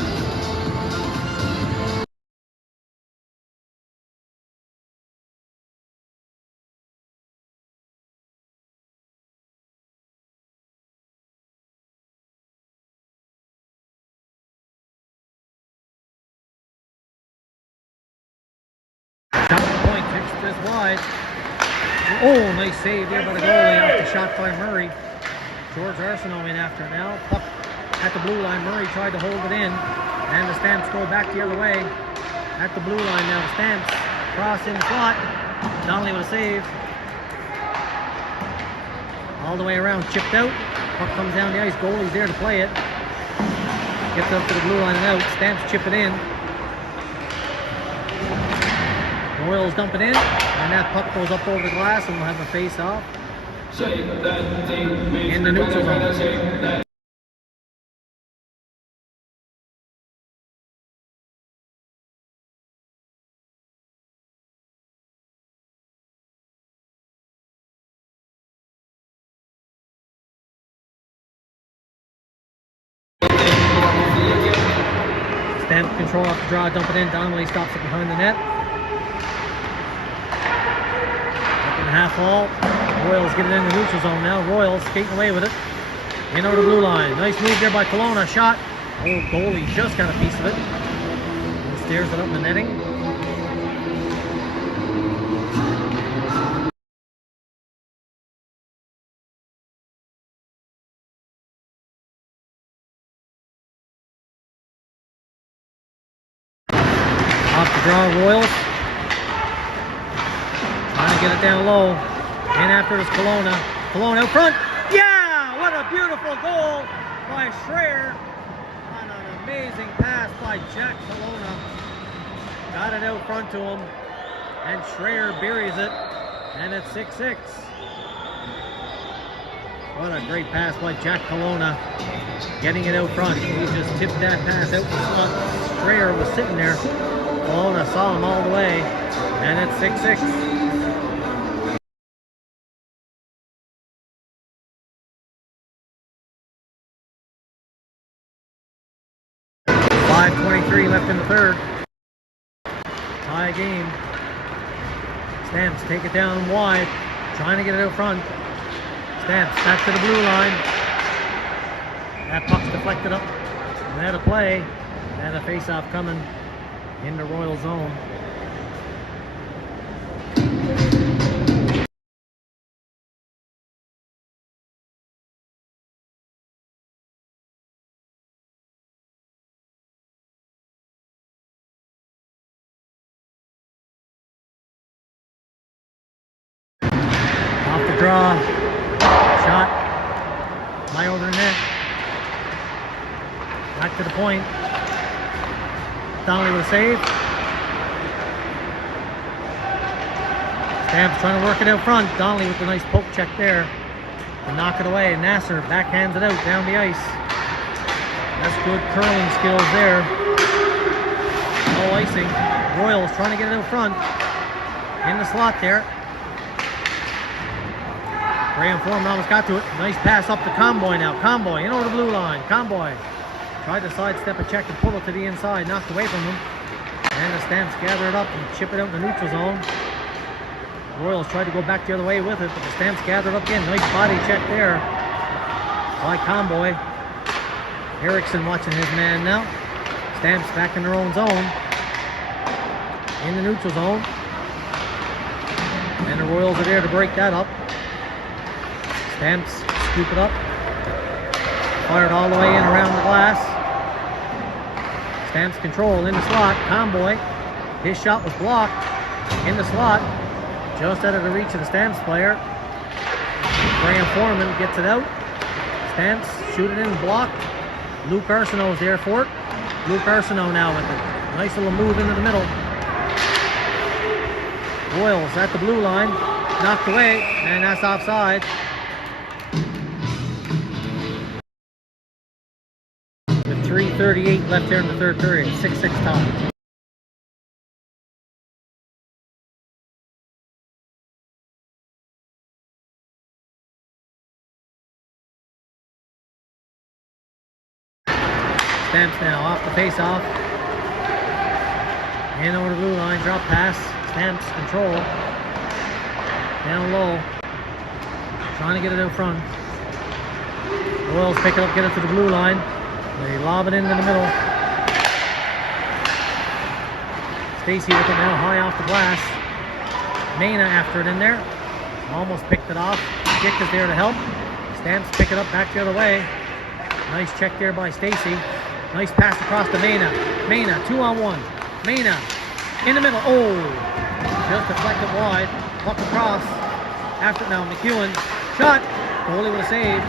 Shot point, pitched just wide. Oh, nice save there by the goalie off the shot by Murray. George Arsenault in after now. Puck at the blue line. Murray tried to hold it in. And the Stamps go back the other way. At the blue line now. The Stamps cross in the slot. Donnelly with a save. All the way around. Chipped out. Puck comes down the ice. Goalie's there to play it. Gets up to the blue line and out. Stamps chip it in. Royals dump it in. And that puck goes up over the glass and we'll have a face off. In the neutral zone. Stamp control off the draw, dump it in. Donnelly stops it behind the net. Up in the half wall. Royals get it in the neutral zone now. Royals skating away with it. In over the blue line. Nice move there by Kelowna. Shot. Oh, goalie just got a piece of it. And steers it up the netting. Off the draw, Royals. it down low. In after this Kelowna. Kelowna out front. Yeah! What a beautiful goal by Schreier. On an amazing pass by Jack Kelowna. Got it out front to him. And Schreier buries it. And it's 6-6. What a great pass by Jack Kelowna. Getting it out front. He just tipped that pass out in front. Schreier was sitting there. Kelowna saw him all the way. And it's 6-6. .5:23 left in the third. Tie game. Stamps take it down wide. Trying to get it out front. Stamps back to the blue line. That puck's deflected up. And that a play. And a face-off coming in the Royal zone. Off the draw. Shot. High over the net. Back to the point. Donnelly with a save. Stamps trying to work it out front. Donnelly with a nice poke check there to knock it away. And Nasser backhands it out down the ice. That's good curling skills there. No icing. Royals trying to get it out front. In the slot there. Graham Foreman almost got to it. Nice pass up to Comboy now. Comboy in over the blue line. Comboy tried to sidestep a check and pull it to the inside. Knocked away from him. And the Stamps gather it up and chip it out in the neutral zone. Royals tried to go back the other way with it, but the Stamps gathered up again. Nice body check there by Comboy. Erickson watching his man now. Stamps back in their own zone. In the neutral zone. And the Royals are there to break that up. Stamps scoop it up. Fired all the way in around the glass. Stamps control in the slot. Comboy. His shot was blocked in the slot. Just out of the reach of the Stamps player. Graham Foreman gets it out. Stamps shoot it in, blocked. Luke Arsenault's there for it. Luke Arsenault now with it. Nice little move into the middle. Royals at the blue line. Knocked away, and that's offside. With 3:38 left here in the third period. 6-6 tie. Stamps now off the face-off. In over the blue line, drop pass. Stamps control. Down low. Trying to get it out front. Royals pick it up, get it to the blue line. They lob it into the middle. Stacy with it now high off the glass. Mena after it in there. Almost picked it off. Dick is there to help. Stamps pick it up back the other way. Nice check there by Stacy. Nice pass across to Mena. Mena, 2-on-1. Mena in the middle. Oh, just deflected wide. Puck across. After it now, McEwen. Shot. Goalie with a save.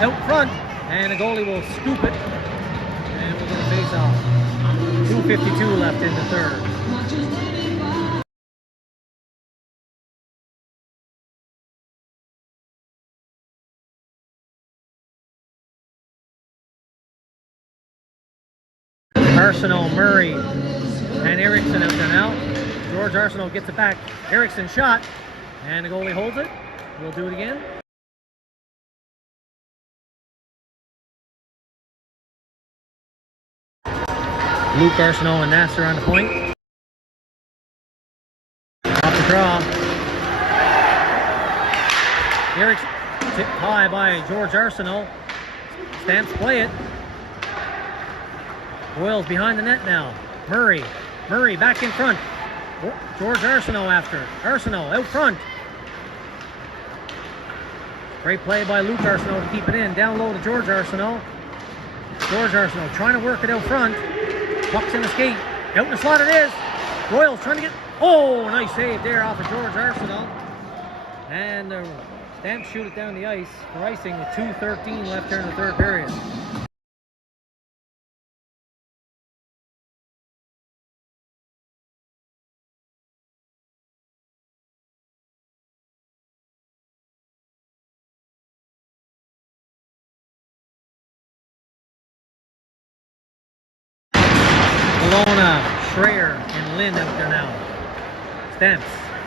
Out front. And the goalie will scoop it. And we're going to face off. 2:52 left in the third. Arsenault, Murray, and Erickson out there now. George Arsenault gets it back. Erickson shot, and the goalie holds it. We'll do it again. Luke Arsenault and Nasser on the point. Off the draw. Erickson tipped high by George Arsenault. Stamps play it. Royals behind the net now. Murray back in front. George Arsenault after. Arsenault out front. Great play by Luke Arsenault to keep it in. Down low to George Arsenault. George Arsenault trying to work it out front. Puck's in the skate. Out in the slot it is. Royals trying to get... Oh, nice save there off of George Arsenault. And the Stamps shoot it down the ice for icing with 2:13 left here in the third period. Kelowna, Schreier, and Lynn out there now. Stamps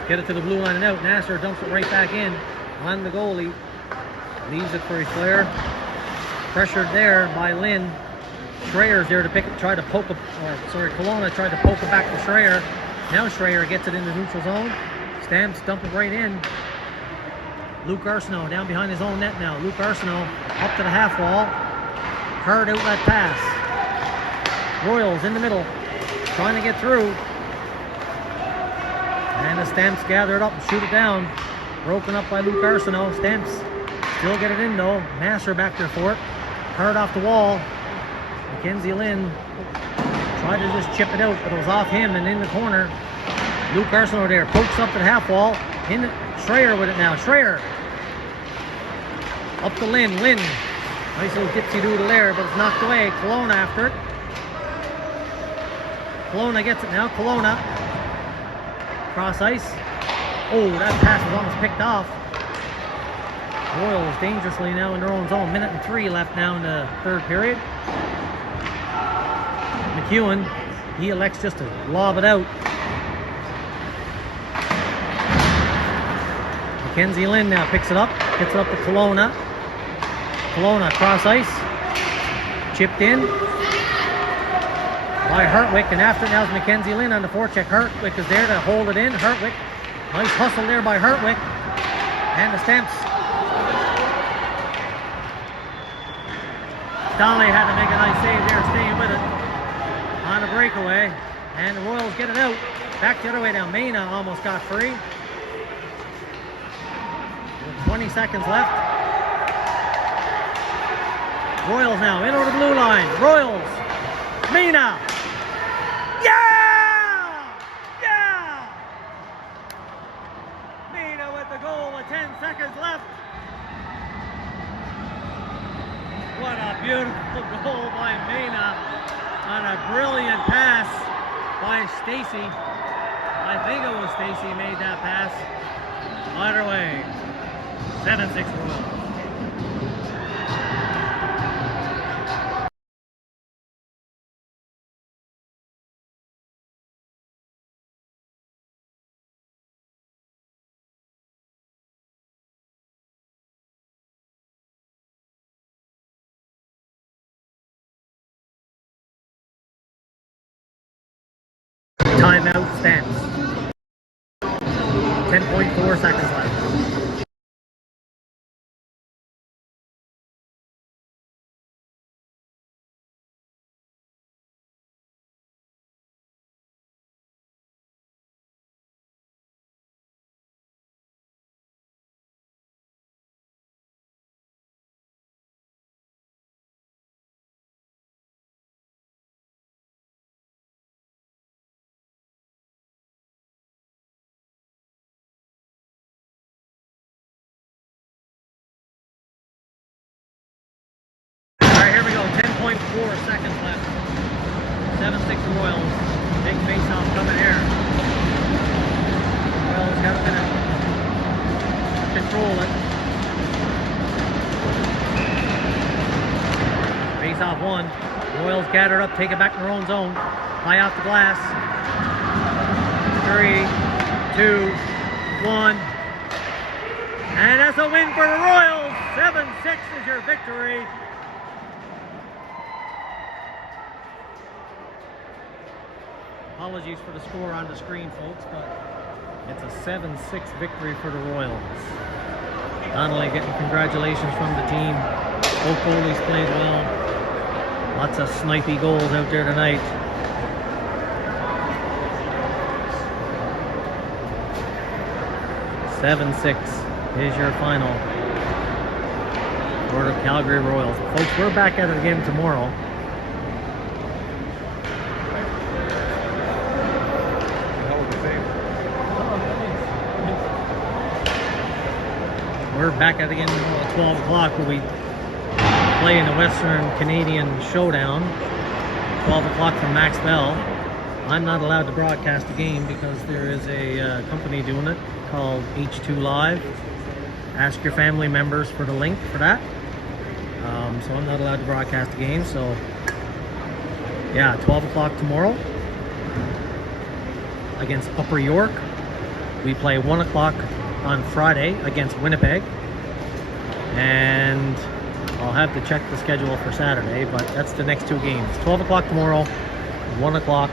get it to the blue line and out. Nasser dumps it right back in on the goalie. Leaves it for his flare. Pressured there by Lynn. Schreier's there to try to poke it. Kelowna tried to poke it back to Schreier. Now Schreier gets it in the neutral zone. Stamps dump it right in. Luke Arsenault down behind his own net now. Luke Arsenault up to the half wall. Hard outlet pass. Royals in the middle, trying to get through. And the Stamps gather it up and shoot it down. Broken up by Luke Arsenault. Stamps still get it in though. Nasser back there for it. Hard off the wall. Mackenzie Lynn tried to just chip it out, but it was off him and in the corner. Luke Arsenault there pokes up to the half wall. In Schreier with it now. Schreier up to Lynn. Lynn, nice little dipsy doodle there, but it's knocked away. Kelowna after it. Kelowna gets it now. Kelowna. Cross ice. Oh, that pass was almost picked off. Royals dangerously now in their own zone. 1:03 left now in the third period. McEwen, he elects just to lob it out. Mackenzie Lynn now picks it up. Gets it up to Kelowna. Kelowna cross ice. Chipped in by Hartwick, and after now is Mackenzie Lynn on the forecheck. Hartwick is there to hold it in. Hartwick, nice hustle there by Hartwick. And the Stamps. Donnelly had to make a nice save there, staying with it on a breakaway. And the Royals get it out. Back the other way now. Mena almost got free. With 20 seconds left. Royals now in over the blue line. Royals. Mena. Yeah! Yeah! Mena with the goal with 10 seconds left. What a beautiful goal by Mena on a brilliant pass by Stacy. I think it was Stacy made that pass. Either way, 7-6 Royals. Timeout Stamps. 10.4 seconds left. Here we go, 10.4 seconds left. 7-6 Royals. Big face-off coming here. Royals got a minute to control it. Face-off one. Royals gather up, take it back in their own zone. High off the glass. 3, 2, 1. And that's a win for the Royals. 7-6 is your victory. Apologies for the score on the screen, folks, but it's a 7-6 victory for the Royals. Donnelly getting congratulations from the team. Both goalies played well. Lots of snipey goals out there tonight. "7-6 is your final for the Calgary Royals." Folks, we're back at it again tomorrow. we're back at it again at 12 o'clock where we play in the Western Canadian Showdown. 12 o'clock from Max Bell. I'm not allowed to broadcast the game because there is a company doing it called H2 Live. Ask your family members for the link for that. So I'm not allowed to broadcast the game. So yeah, 12 o'clock tomorrow against Upper York. We play 1 o'clock on Friday against Winnipeg. And I'll have to check the schedule for Saturday, but that's the next two games. 12 o'clock tomorrow, 1 o'clock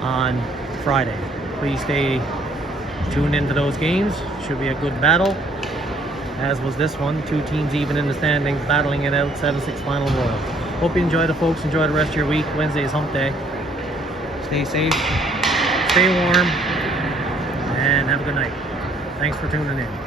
on Friday. Please stay tuned into those games. Should be a good battle, as was this one. Two teams even in the standings, battling it out, 7-6 final roll. Hope you enjoy it, folks. Enjoy the rest of your week. Wednesday is hump day. Stay safe, stay warm, and have a good night. Thanks for tuning in.